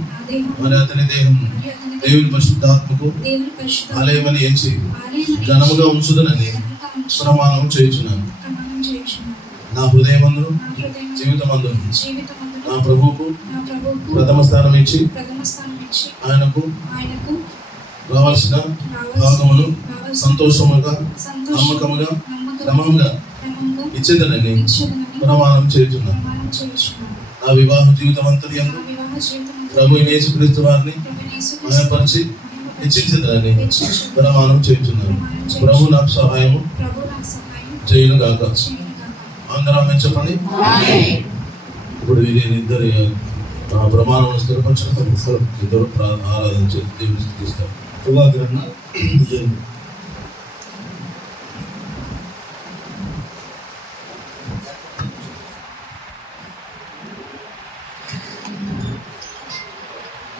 మరి అతని దేహమును దేవుని పరిశుద్ధాత్మకు ఆలయమని ఎంచి ఘనముగా ఉంచుదనని ప్రమాణం చేస్తున్నాను. నా హృదయమందును జీవితమందును నా ప్రభువుకు ప్రథమ స్థానం ఇచ్చి ఆయనకు రావాల్సిన భాగమును సంతోషముగా నమ్మకముగా క్రమంగా ఇచ్చేదనని ప్రమాణం చేస్తున్నాను. నా వివాహ జీవితం అంతర్యంలో ప్రభు యేసుక్రీస్తు వారిని మహిమపరిచి హెచ్చించదనని ప్రమాణం చేస్తున్నాను. ప్రభు నాకు సహాయము చేయను గాక. అందరం చెప్పండి. ఇప్పుడు ఇద్దరు ప్రమాణం స్థిరపరచడం ఇద్దరు ఆరాధించి దేవుని స్థితిస్తారు. ప్రభాకరన్న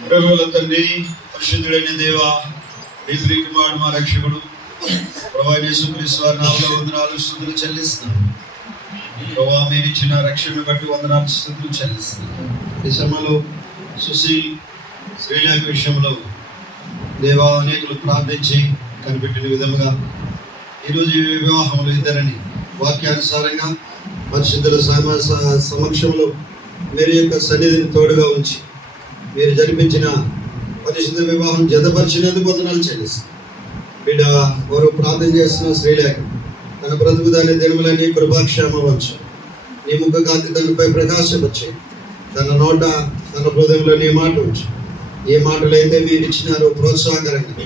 ప్రభువుల తండ్రి, పరిశుద్ధుడైన దేవ, నీ ప్రియకుమారుడు మా రక్షకుడు ప్రభువైన యేసుక్రీస్తు వారి నామములో వందనాలు స్తుతులు చెల్లిస్తున్నాను. ప్రభువా, మీరు ఇచ్చిన రక్షణను బట్టి వందనాలు స్తుతులు చెల్లిస్తున్నాను. ఈ సమయంలో సుశీల్ శ్రీలేఖ విషయంలో దేవా అనేకులు ప్రార్థించి కనిపెట్టిన విధముగా ఈరోజు ఈ వివాహములు ఇద్దరని వాక్యానుసారంగా పరిశుద్ధుల సమక్షంలో మీరు యొక్క సన్నిధిని తోడుగా ఉంచి మీరు జరిపించిన పరిశుద్ధ వివాహం జతపరిచినందుకు వందనాలు చెల్లిస్తాం. బిడ్డ వారు ప్రార్థన చేస్తున్న శ్రీలేఖ తన బ్రతుకు దాని దినములని కృపాక్షేమ వచ్చు. నీ ముఖ కాంతి తనపై ప్రకాశపరిచి తన నోట తన హృదయంలో నీ మాట ఉంచు. ఏ మాటలైతే మీరు ఇచ్చినారో ప్రోత్సాహకరంగా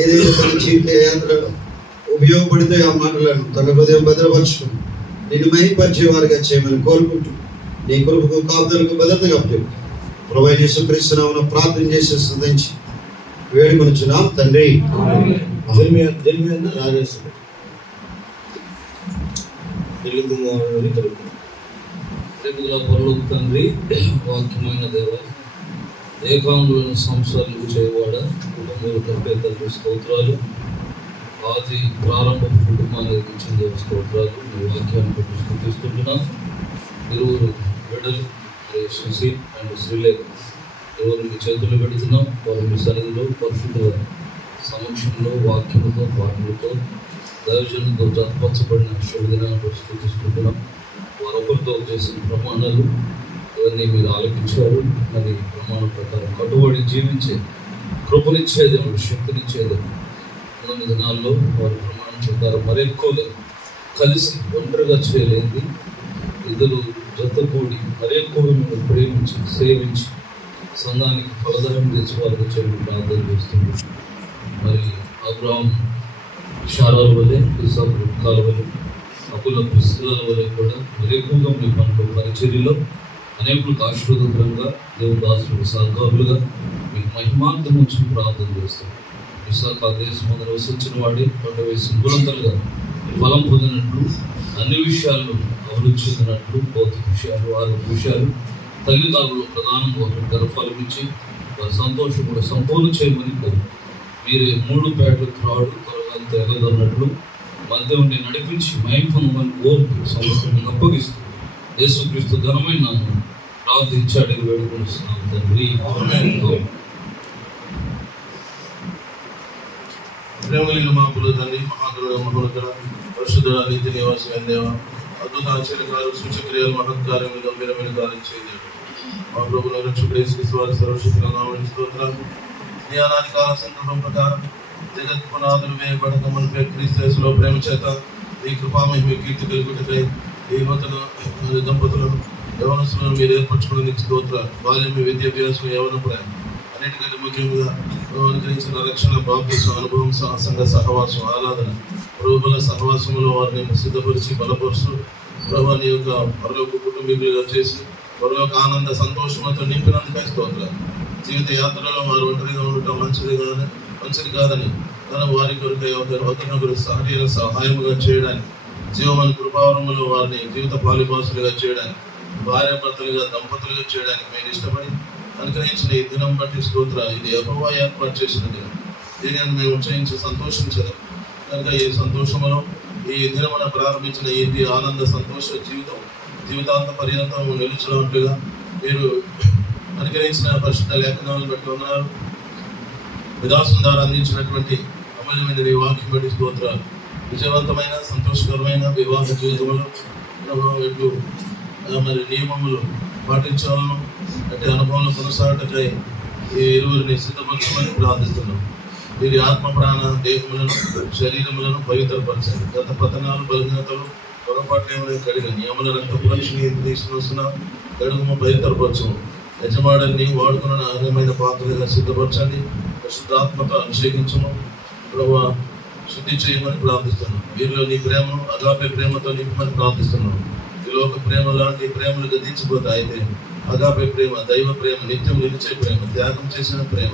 ఏదైతే తన జీవిత యాత్రలో ఉపయోగపడితే ఆ మాటలను తన హృదయం భద్రపరుచుకుని నిన్ను మహింపరిచే వారిగా చేయమని కోరుకుంటూ నీ కృపకు కాపుదలకు భద్రతగా చెప్తాం. ప్రభువైన యేసుక్రీస్తు నామమున ప్రార్థన చేసి స్తుతించి వేడుకొనుచున్నాం తండ్రి. ప్రేమగల పరలోక తండ్రి, వాక్యమైన దేవ, ఏకాంగులను సంసారాలకు చేయవాడ, కుటుంబాలు కంపే తండ్రి స్తోత్రాలు. ఆది ప్రారంభ కుటుంబాన్ని ఇచ్చిన దేవ స్తోత్రాలు. మీ వాక్యాన్ని బట్టి స్తుతిస్తున్నాం. ఇరువురు బిడ్డలు శశి అండ్ శ్రీలేఖ ఎవరు మీ చేతుల్లో పెడుతున్నాం. వారు మీ సన్నిధిలో పరిశుద్ధ సమక్షంలో వాక్యముతో పాటలతో దైవజనులతో జతపరచబడిన శుభదినాన్ని బట్టి స్తుతిస్తున్నాం. వారొకరితో చేసిన ప్రమాణాలు ఇవన్నీ మీరు ఆలోచించారు. మరి ప్రమాణం ప్రకారం కట్టుబడి జీవించే కృపనిచ్చే దేవుడు, శక్తినిచ్చే దేవుడు. 9 దినాల్లో వారి ప్రమాణం ప్రకారం మరి ఎక్కువగా కలిసి ఒంటరిగా చేయలేంది, ఇద్దరు జత కూడి మరి ఎక్కువగా మేము ప్రేమించి సేవించి సంఘానికి ఫలదాయం తెచ్చి వారికి చెల్లి ప్రార్థన చేస్తుంది. మరి అబ్రహాం శారాల వలె, ఇసాకు రిబ్కాల వలె, అప్పుల పుస్తకాల వలె కూడా మరి ఎక్కువగా మీ పనులు పరిచర్యలో అనేకులకు ఆశీర్వాదకరంగా దేవుని దాసులకు సహకారులుగా మీకు మహిమార్థం నుంచి ప్రార్థన చేస్తాం. ఇసాకు ఆ దేశం ముందు నివసించిన వాడి పంట వేసిన గుణంతలుగా ఫలం పొందినట్లు అన్ని విషయాల్లో అభివృద్ధి చెందినట్లు భౌతిక విషయాలు, ఆరోగ్య విషయాలు తల్లి కాలంలో ప్రధానంగా ఒకరి గర్భఫలం ఇచ్చి వారి సంతోషం కూడా సంపూర్ణ చేయమని కోరు. మీరే 3 పేటలు త్రాడు త్వరగా తెగదన్నట్లు మధ్య ఉండి నడిపించి మహిమను ఓర్పు సంస్థను అప్పగిస్తూ యేసుక్రీస్తు ఘనమైన నామమున ప్రార్థించి అడిగి వేడుకొనిస్తున్నాం తండ్రి. ప్రేమలిగిన మా పుల తండ్రి, మహాకరుడ మహోన్నతుడ పరిశుద్ధుడ నీతి నివాసమైన దేవ, అద్భుత ఆశ్చర్యకారు సూచక్రియలు మహత్కార్యములు గంభీరమైన కార్యం చేయలేడు. మా ప్రభువును రక్షకుడు యేసుక్రీస్తు వారి సర్వశక్తుల నామమున స్తోత్రాలు. జ్ఞానాది కాల సంకల్పం ప్రకారం జగత్ పునాదులు వేయబడక మునిపే క్రీస్తు యేసులో ప్రేమ చేత ఈ కృపామహిమ కీర్తి కలుగుటకై ఈ నూతన దంపతులను యవనస్తులను మీరు ఏర్పరచుకుని స్తోత్ర. బాల్యం, విద్యాభ్యాసం, యవన ప్రాయం అన్నిటికంటే ముఖ్యంగా అనుగ్రహించిన రక్షణ, బాప్తిస్మ అనుభవం, సంఘ సహవాసం, ఆరాధన, ప్రభువుల సహవాసంలో వారిని సిద్ధపరిచి బలపరుస్తూ ప్రభుని యొక్క పరలోక కుటుంబీకులుగా చేసి పరలోక ఆనంద సంతోషంతో నింపినందుకై స్తోత్ర. జీవిత యాత్రలో వారు ఒంటరిగా ఉండటం మంచిది కాదని తన వారి కొరకై ఒకరినొకరు సహాయముగా చేయడానికి, జీవమైన కృపావరములో వారిని జీవిత పాలిభాసులుగా చేయడానికి, భార్యాభర్తలుగా దంపతులుగా చేయడానికి మీరు ఇష్టపడి అనుగ్రహించిన ఈ దినం బట్టి స్తోత్ర. ఇది యెహోవా ఏర్పాటు చేసిన దినం, దీనిని మేము ఉచ్చరించి సంతోషించదాం. కనుక ఈ సంతోషములో ఈ దినమున ప్రారంభించిన ఈ ఆనంద సంతోష జీవితాంత పర్యంతం నిలుచున్నట్లుగా మీరు అనుగ్రహించిన పరిశుద్ధ లేఖనాలను బట్టి ఉన్నారు. విదాసం ద్వారా అందించినటువంటి అమూల్యమైన ఈ వాక్యం బట్టి స్తోత్రాలు. విజయవంతమైన సంతోషకరమైన వివాహ జీవితంలో ఎట్లు మరి నియమములు పాటించాలను అంటే అనుభవంలో కొనసాగటకై ఈ ఇరువురిని సిద్ధపరచమని ప్రార్థిస్తున్నాం. వీరి ఆత్మ, ప్రాణ, దేహములను, శరీరములను పవిత్రపరచండి. గత పతనాలు, బలహీనతలు, పొరపాట్లు ఏమైనా కడిగి నియముల రక్త పరీక్షని తీసుకొస్తున్నాం. గడుగుము పవిత్రపరచము. యజమాడాన్ని వాడుకున్న అర్హమైన పాత్రలుగా సిద్ధపరచండి. పరిశుద్ధాత్మతో అభిషేకించము. ప్రభువా శుద్ధి చేయమని ప్రార్థిస్తున్నాం. వీరిలో నీ ప్రేమను అగాపే ప్రేమతో నింపమని ప్రార్థిస్తున్నాం. ఈ లోక ప్రేమ లాంటి ప్రేమలు గతించిపోతాయి. అయితే అగాపే ప్రేమ, దైవ ప్రేమ, నిత్యం నిలిచే ప్రేమ, త్యాగం చేసిన ప్రేమ,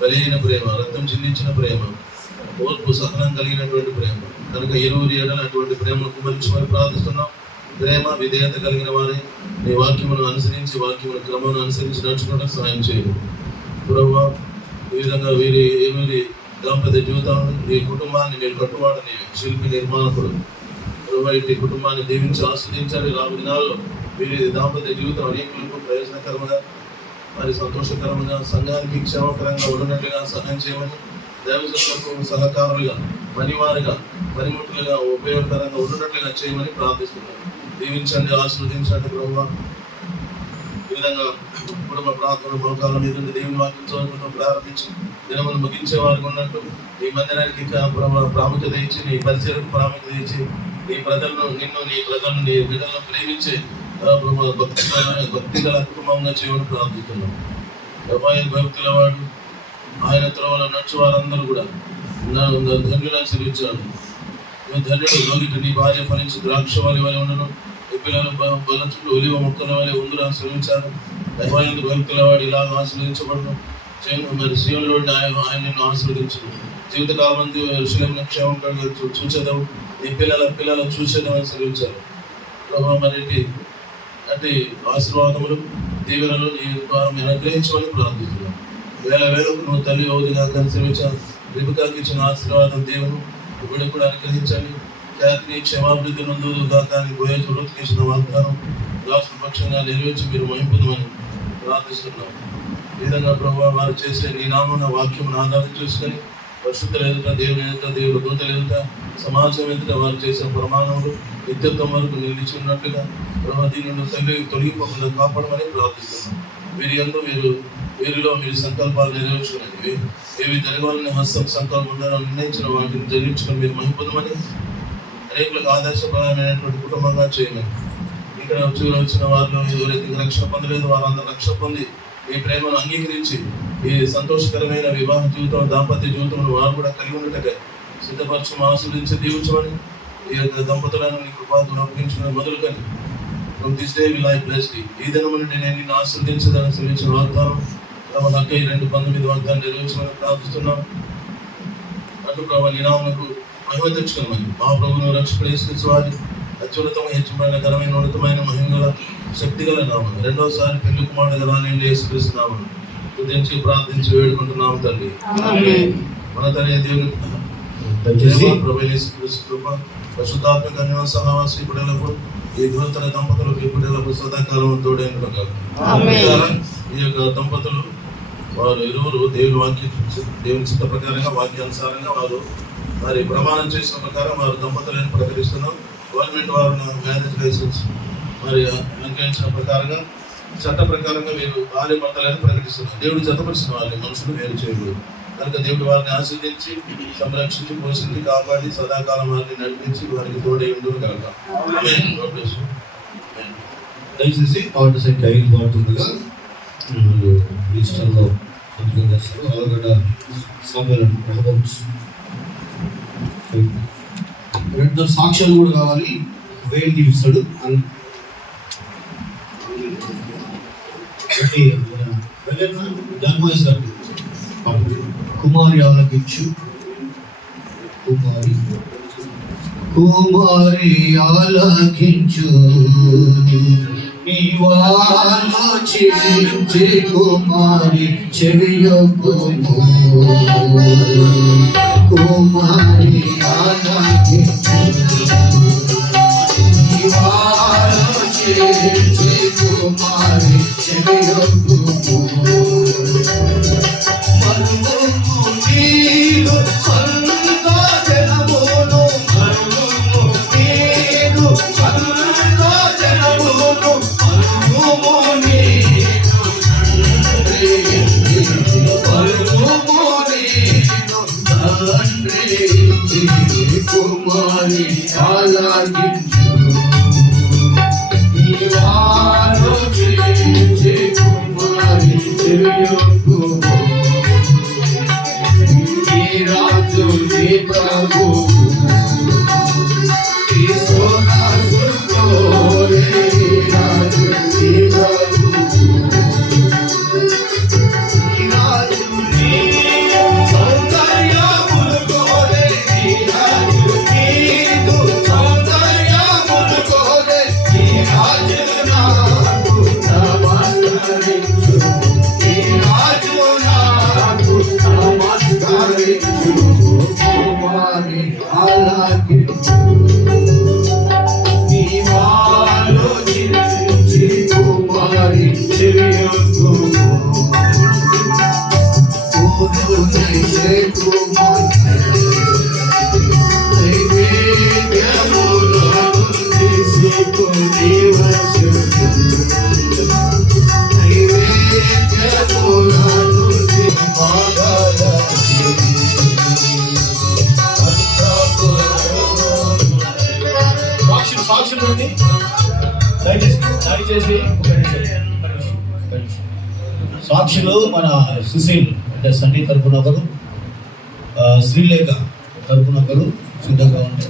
బలైన ప్రేమ, రక్తం చిందించిన ప్రేమ, ఓర్పు సహనం కలిగినటువంటి ప్రేమ. కనుక ఇరువురి ఎడల అటువంటి ప్రేమను కుమరించమని ప్రార్థిస్తున్నాం. ప్రేమ, విధేయత కలిగిన వారి నీ వాక్యమును అనుసరించి, వాక్యమును క్రమను అనుసరించి నడుచుకోవడం సహాయం చేయదు. ప్రభువా ఈ విధంగా ఇరువురి దాంపత్య జీవితాన్ని, ఈ కుటుంబాన్ని మీరు కట్టువాడని శిల్పి, నిర్మాణకుడు ప్రభువా ఈ కుటుంబాన్ని దీవించి ఆస్వాదించాలి. రాబోయే దినాల్లో వీరి దాంపత్య జీవితం అనేకులకు ప్రయోజనకరంగా మరి సంతోషకరంగా, సంఘానికి క్షేమకరంగా ఉన్నట్లుగా సహాయం చేయమని, దైవజనులకు సహకారులుగా, పనివారిగా, పనిముట్లుగా ఉపయోగకరంగా ఉన్నట్లుగా చేయమని ప్రార్థిస్తున్నాను. దీవించండి, ఆస్వాదించండి ప్రభువా. ఈ విధంగా ప్రభు ప్రార్థన మోకాళ్ళ మీద ఉండి దేవుని వాక్యం చదువుకుంటూ ప్రారంభించి దినములు ముగించే వారికి ఉన్నట్టు ఈ మందిరానికి ప్రాముఖ్యత ఇచ్చి నీ పరిచయకు ప్రాముఖ్యత ఇచ్చి నీ ప్రజలను నీ ప్రజలను నీ బిడ్డలను ప్రేమించే భక్తి గల కుటుంబంగా చేయమని ప్రార్థిస్తున్నాం. భక్తుల వాడు ఆయన త్రోవలో నడుచు వారందరూ కూడా ధన్యులను సెలవించాడు. ధన్యుడు లోగిట నీ భార్య ఫలించి ద్రాక్ష వలి వలె ఉండను, ఈ పిల్లలు బల చుట్టూ ఒలివ మొక్కల వలె ఉందురని సెలవించారు. దైవానికి భక్తుల వాడు ఇలాగ ఆశీర్వదించబడను. మరి సీయోనులో ఆయన నిన్ను ఆశీర్వదించను. జీవితకాలం మంది ఋషులను క్షేమం చూసేదాం, నీ పిల్లల చూసేదామని సెలవించారు. మరి అట్టి ఆశీర్వాదములు దీవెనలు నీ ద్వారా అనుగ్రహించమని ప్రార్థిస్తున్నాం. వేలకు నువ్వు తల్లి అవుదిగా కనిసరించాను. రిబికాకి ఇచ్చిన ఆశీర్వాదం దేవుడు ఇప్పుడు కూడా అనుగ్రహించండి. ఖ్యాతిని క్షమాభివృద్ధి నందుగా కానీ బోయేజు వృత్తికి ఇచ్చిన వాగ్దానం రాష్ట్ర పక్షంగా నెరవేర్చి మీరు మహింపుదమని ప్రార్థిస్తున్నాం. ఈ విధంగా ప్రభావ వారు చేసే నీ నామన్న వాక్యం ఆధారం చేసుకొని పరిశుద్ధుల ఎదుట దేవుడు దూతల ఎదుట సమాజం ఎదుట వారు చేసే ప్రమాణములు నిత్యత్వం వరకు నిలిచి ఉన్నట్లుగా ప్రభావ దీని నుండి తొలగిపోకుండా కాపాడమని ప్రార్థిస్తున్నాం. వీరిలో మీరు సంకల్పాలు నెరవేర్చుకునేవి ఏవి జరగాలని హస్తం సంకల్పం ఉండాలని నిర్ణయించిన వాటిని జరిగించుకొని మీరు మహిపదమని అనేకులకు ఆదర్శప్రదమైనటువంటి కుటుంబంగా చేయమని ఇక్కడ వచ్చిన వారిలో ఎవరైతే రక్షణ పొందలేదు వారందరూ రక్షణ పొంది మీ ప్రేమను అంగీకరించి ఈ సంతోషకరమైన వివాహ జీవితం దాంపత్య జీవితంలో వారు కూడా కలిగి ఉండటగా సిద్ధపరచం ఆస్వాదించి దీవించమని ఈ యొక్క దంపతులను నీ కృపాలను అప్పగించడం మొదలుకొని from this day will I bless thee. ఈ దినము నుండి నేను నిన్ను ఆశీర్వదించదని సెలవించిన వాగ్దానం ప్రభు 2:19 వాగ్దానం నెరవేర్చమని ప్రార్థిస్తున్నాం. అటు ప్రభు నీ నామమునకు మహిమ తెచ్చుకోమని మా ప్రభువును రక్షకుడు యేసుక్రీస్తు వారి అత్యున్నతమైన హెచ్చమైన ఘనమైన ఉన్నతమైన మహిమగల శక్తిగల నామం రెండోసారి పెళ్లి కుమారుడుగా రాని యేసుక్రీస్తు నామమున స్తుతించి ప్రార్థించి వేడుకుంటున్నాము తండ్రి. మన తండ్రి దేవుని ప్రభు యేసుక్రీస్తు కృప పరిశుద్ధాత్మ కన్యా సహవాసి బిడ్డలకు ఈ బృహత్తర దంపతులకు ఈ బిడ్డలకు సదాకాలం తోడైన ఈ యొక్క దంపతులు వారు ఇరువురు దేవుని చిత్త ప్రకారంగా వాక్యానుసారంగా వారు మరి ప్రమాణం చేసిన ప్రకారం వారు దంపతులను ప్రకటిస్తున్నాం. గవర్నమెంట్ వారు మ్యారేజ్ లైసెన్స్ మరి అనుగ్రహించిన ప్రకారంగా చట్ట ప్రకారంగా వీరు భార్య భర్తలను ప్రకటిస్తున్నారు. దేవుడు జతపరిచిన వారిని మనుషులు వేరు చేయకూడదు కనుక దేవుడు వారిని ఆశీర్వదించి సంరక్షించి పోషించి కాపాడి సదాకాలం వారిని నడిపించి వారికి తోడే ఉండును కాక. దయచేసి పాట సంఖ్య 5 పాడుతుండగా రిజిస్టర్లో సంతకం చేస్తారు. ఆలగడ్డ సమ్మేళనం రెండు సాక్ష్యాలు కూడా కావాలి. వేలు తీస్తాడు జన్మేష్ గారు కుమారి ఆలకించు కుమారి ఆలకించు నీవాలోచించే కుమారి చెవియొక్కుము కుమారి ఆలకించు నీవాలోచించే కుమారి చెవియొక్కుము కుమారి ఆలకించు నీవాలోచించే కుమారి చెవియొక్కుము నీ రాజు నీ ప్రభు నీ సోదరుడు నీ రాజు నీ ప్రభు నీ రాజు నీ సౌందర్యములు కోరే నీ రాజు నీదు సౌందర్యములు కోరే నీ రాజు నాకు నమస్కరించు నీ రాజు నాకు నమస్కరించు కుమారి సాక్షులు మన సుశీల్ అంటే సన్నీ తరపున ఒకరు, శ్రీలేఖ తరపున ఒకరు సిద్ధంగా ఉంటే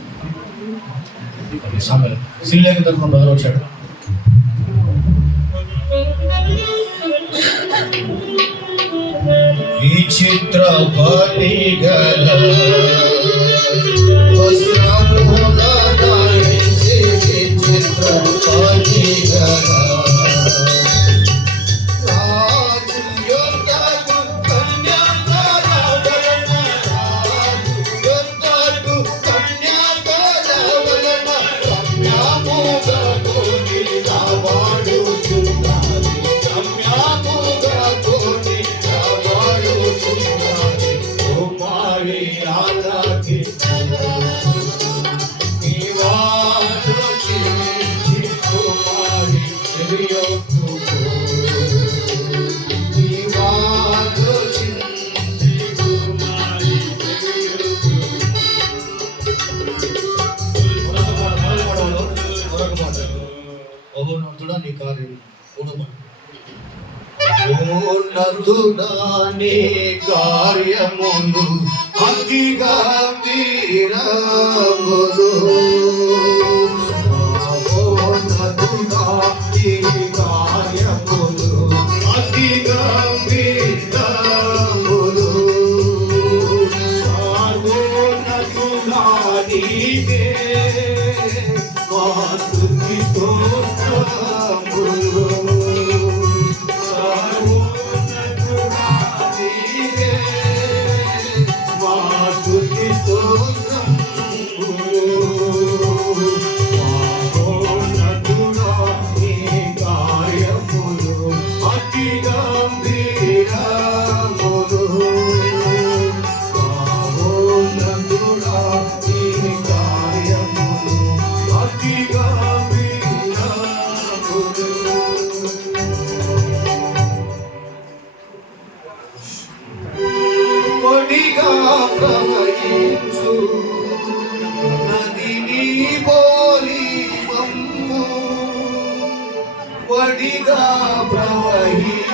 సామెల శ్రీలేఖ తరపున బ్రదర్ వచ్చాడు. ఈ చిత్రపటి గల వస్త్రముల ధరించి చిత్రపటి గల నీ కార్యం నీ కార్యములు అతి గంభీరములు కార్యములు అతి గంభీరములు సర్వోన్నతుడా నీకే వాస్తుతి స్తోత్రములు సర్వోన్నతుడా నీకే వాస్తుతి స్తోత్రములు మహోన్నతుడా నీ కార్యములు అతి గంభీరములు మహోన్నతుడా నీ కార్యములు అతి గంభీరములు. పొడిగా ప్రవహించు నదిని పోలి మమ్ము పొడిగా ప్రవహించు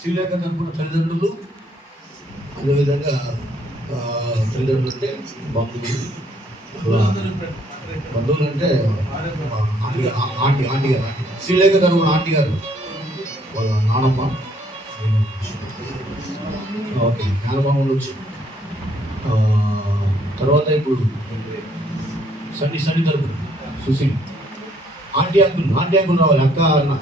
శ్రీలేఖ తరపున తల్లిదండ్రులు, అదేవిధంగా తల్లిదండ్రులు అంటే బంధువులు, బంధువులు అంటే ఆంటీ గారు శ్రీలేఖ తరపున ఆంటీ గారు వాళ్ళ నానమ్మ, ఓకే నానమ్మ ఉండొచ్చు. తర్వాత ఇప్పుడు సన్నీ తరపున సుశీల్ ఆంటీ అంకుల్ రావాలి, అక్క అన్న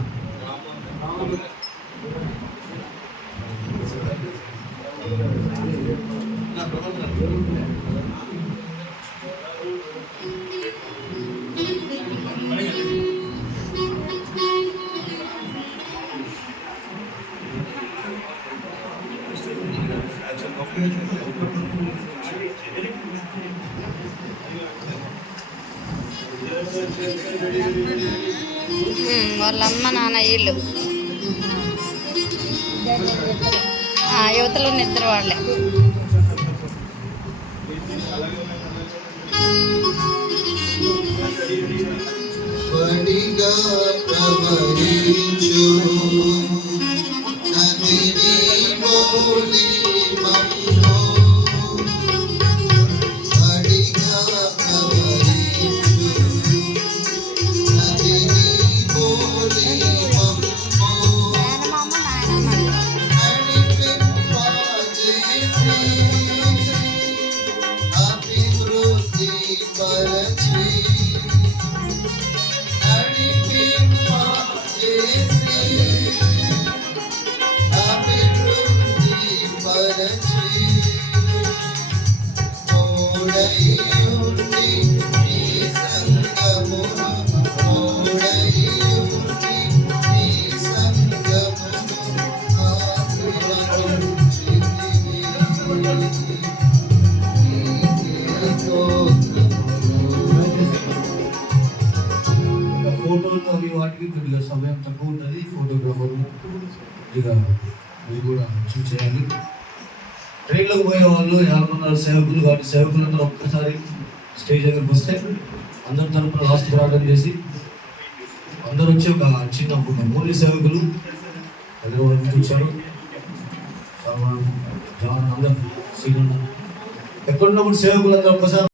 వాళ్ళ అమ్మ నాన్న వీళ్ళు యువతలో నిద్ర వాళ్ళే. పడిగా ప్రవహించు నదిని పోలి మమ్ము పడిగా ప్రవహించు నదిని పోలి మమ్ము నడిపింపజేసి అభివృద్ధి పరచి ఫోటోలు అవి వాటికి కొద్దిగా సమయం తక్కువ ఉంటుంది. ఫోటోగ్రాఫర్ కొద్దిగా మీరు కూడా చూసి చేయాలి. ట్రైన్లోకి పోయే వాళ్ళు 50 సేవకులు, వాటి సేవకులందరూ ఒక్కసారి స్టేజ్ దగ్గరకు వస్తే అందరి తరపున లాస్ట్ ప్రార్థన చేసి అందరూ వచ్చి ఒక చిన్న మూలి సేవకులు దగ్గర వరకు చూశారు. అందరూ ఎక్కడున్నప్పుడు సేవకులందరూ ఒక్కసారి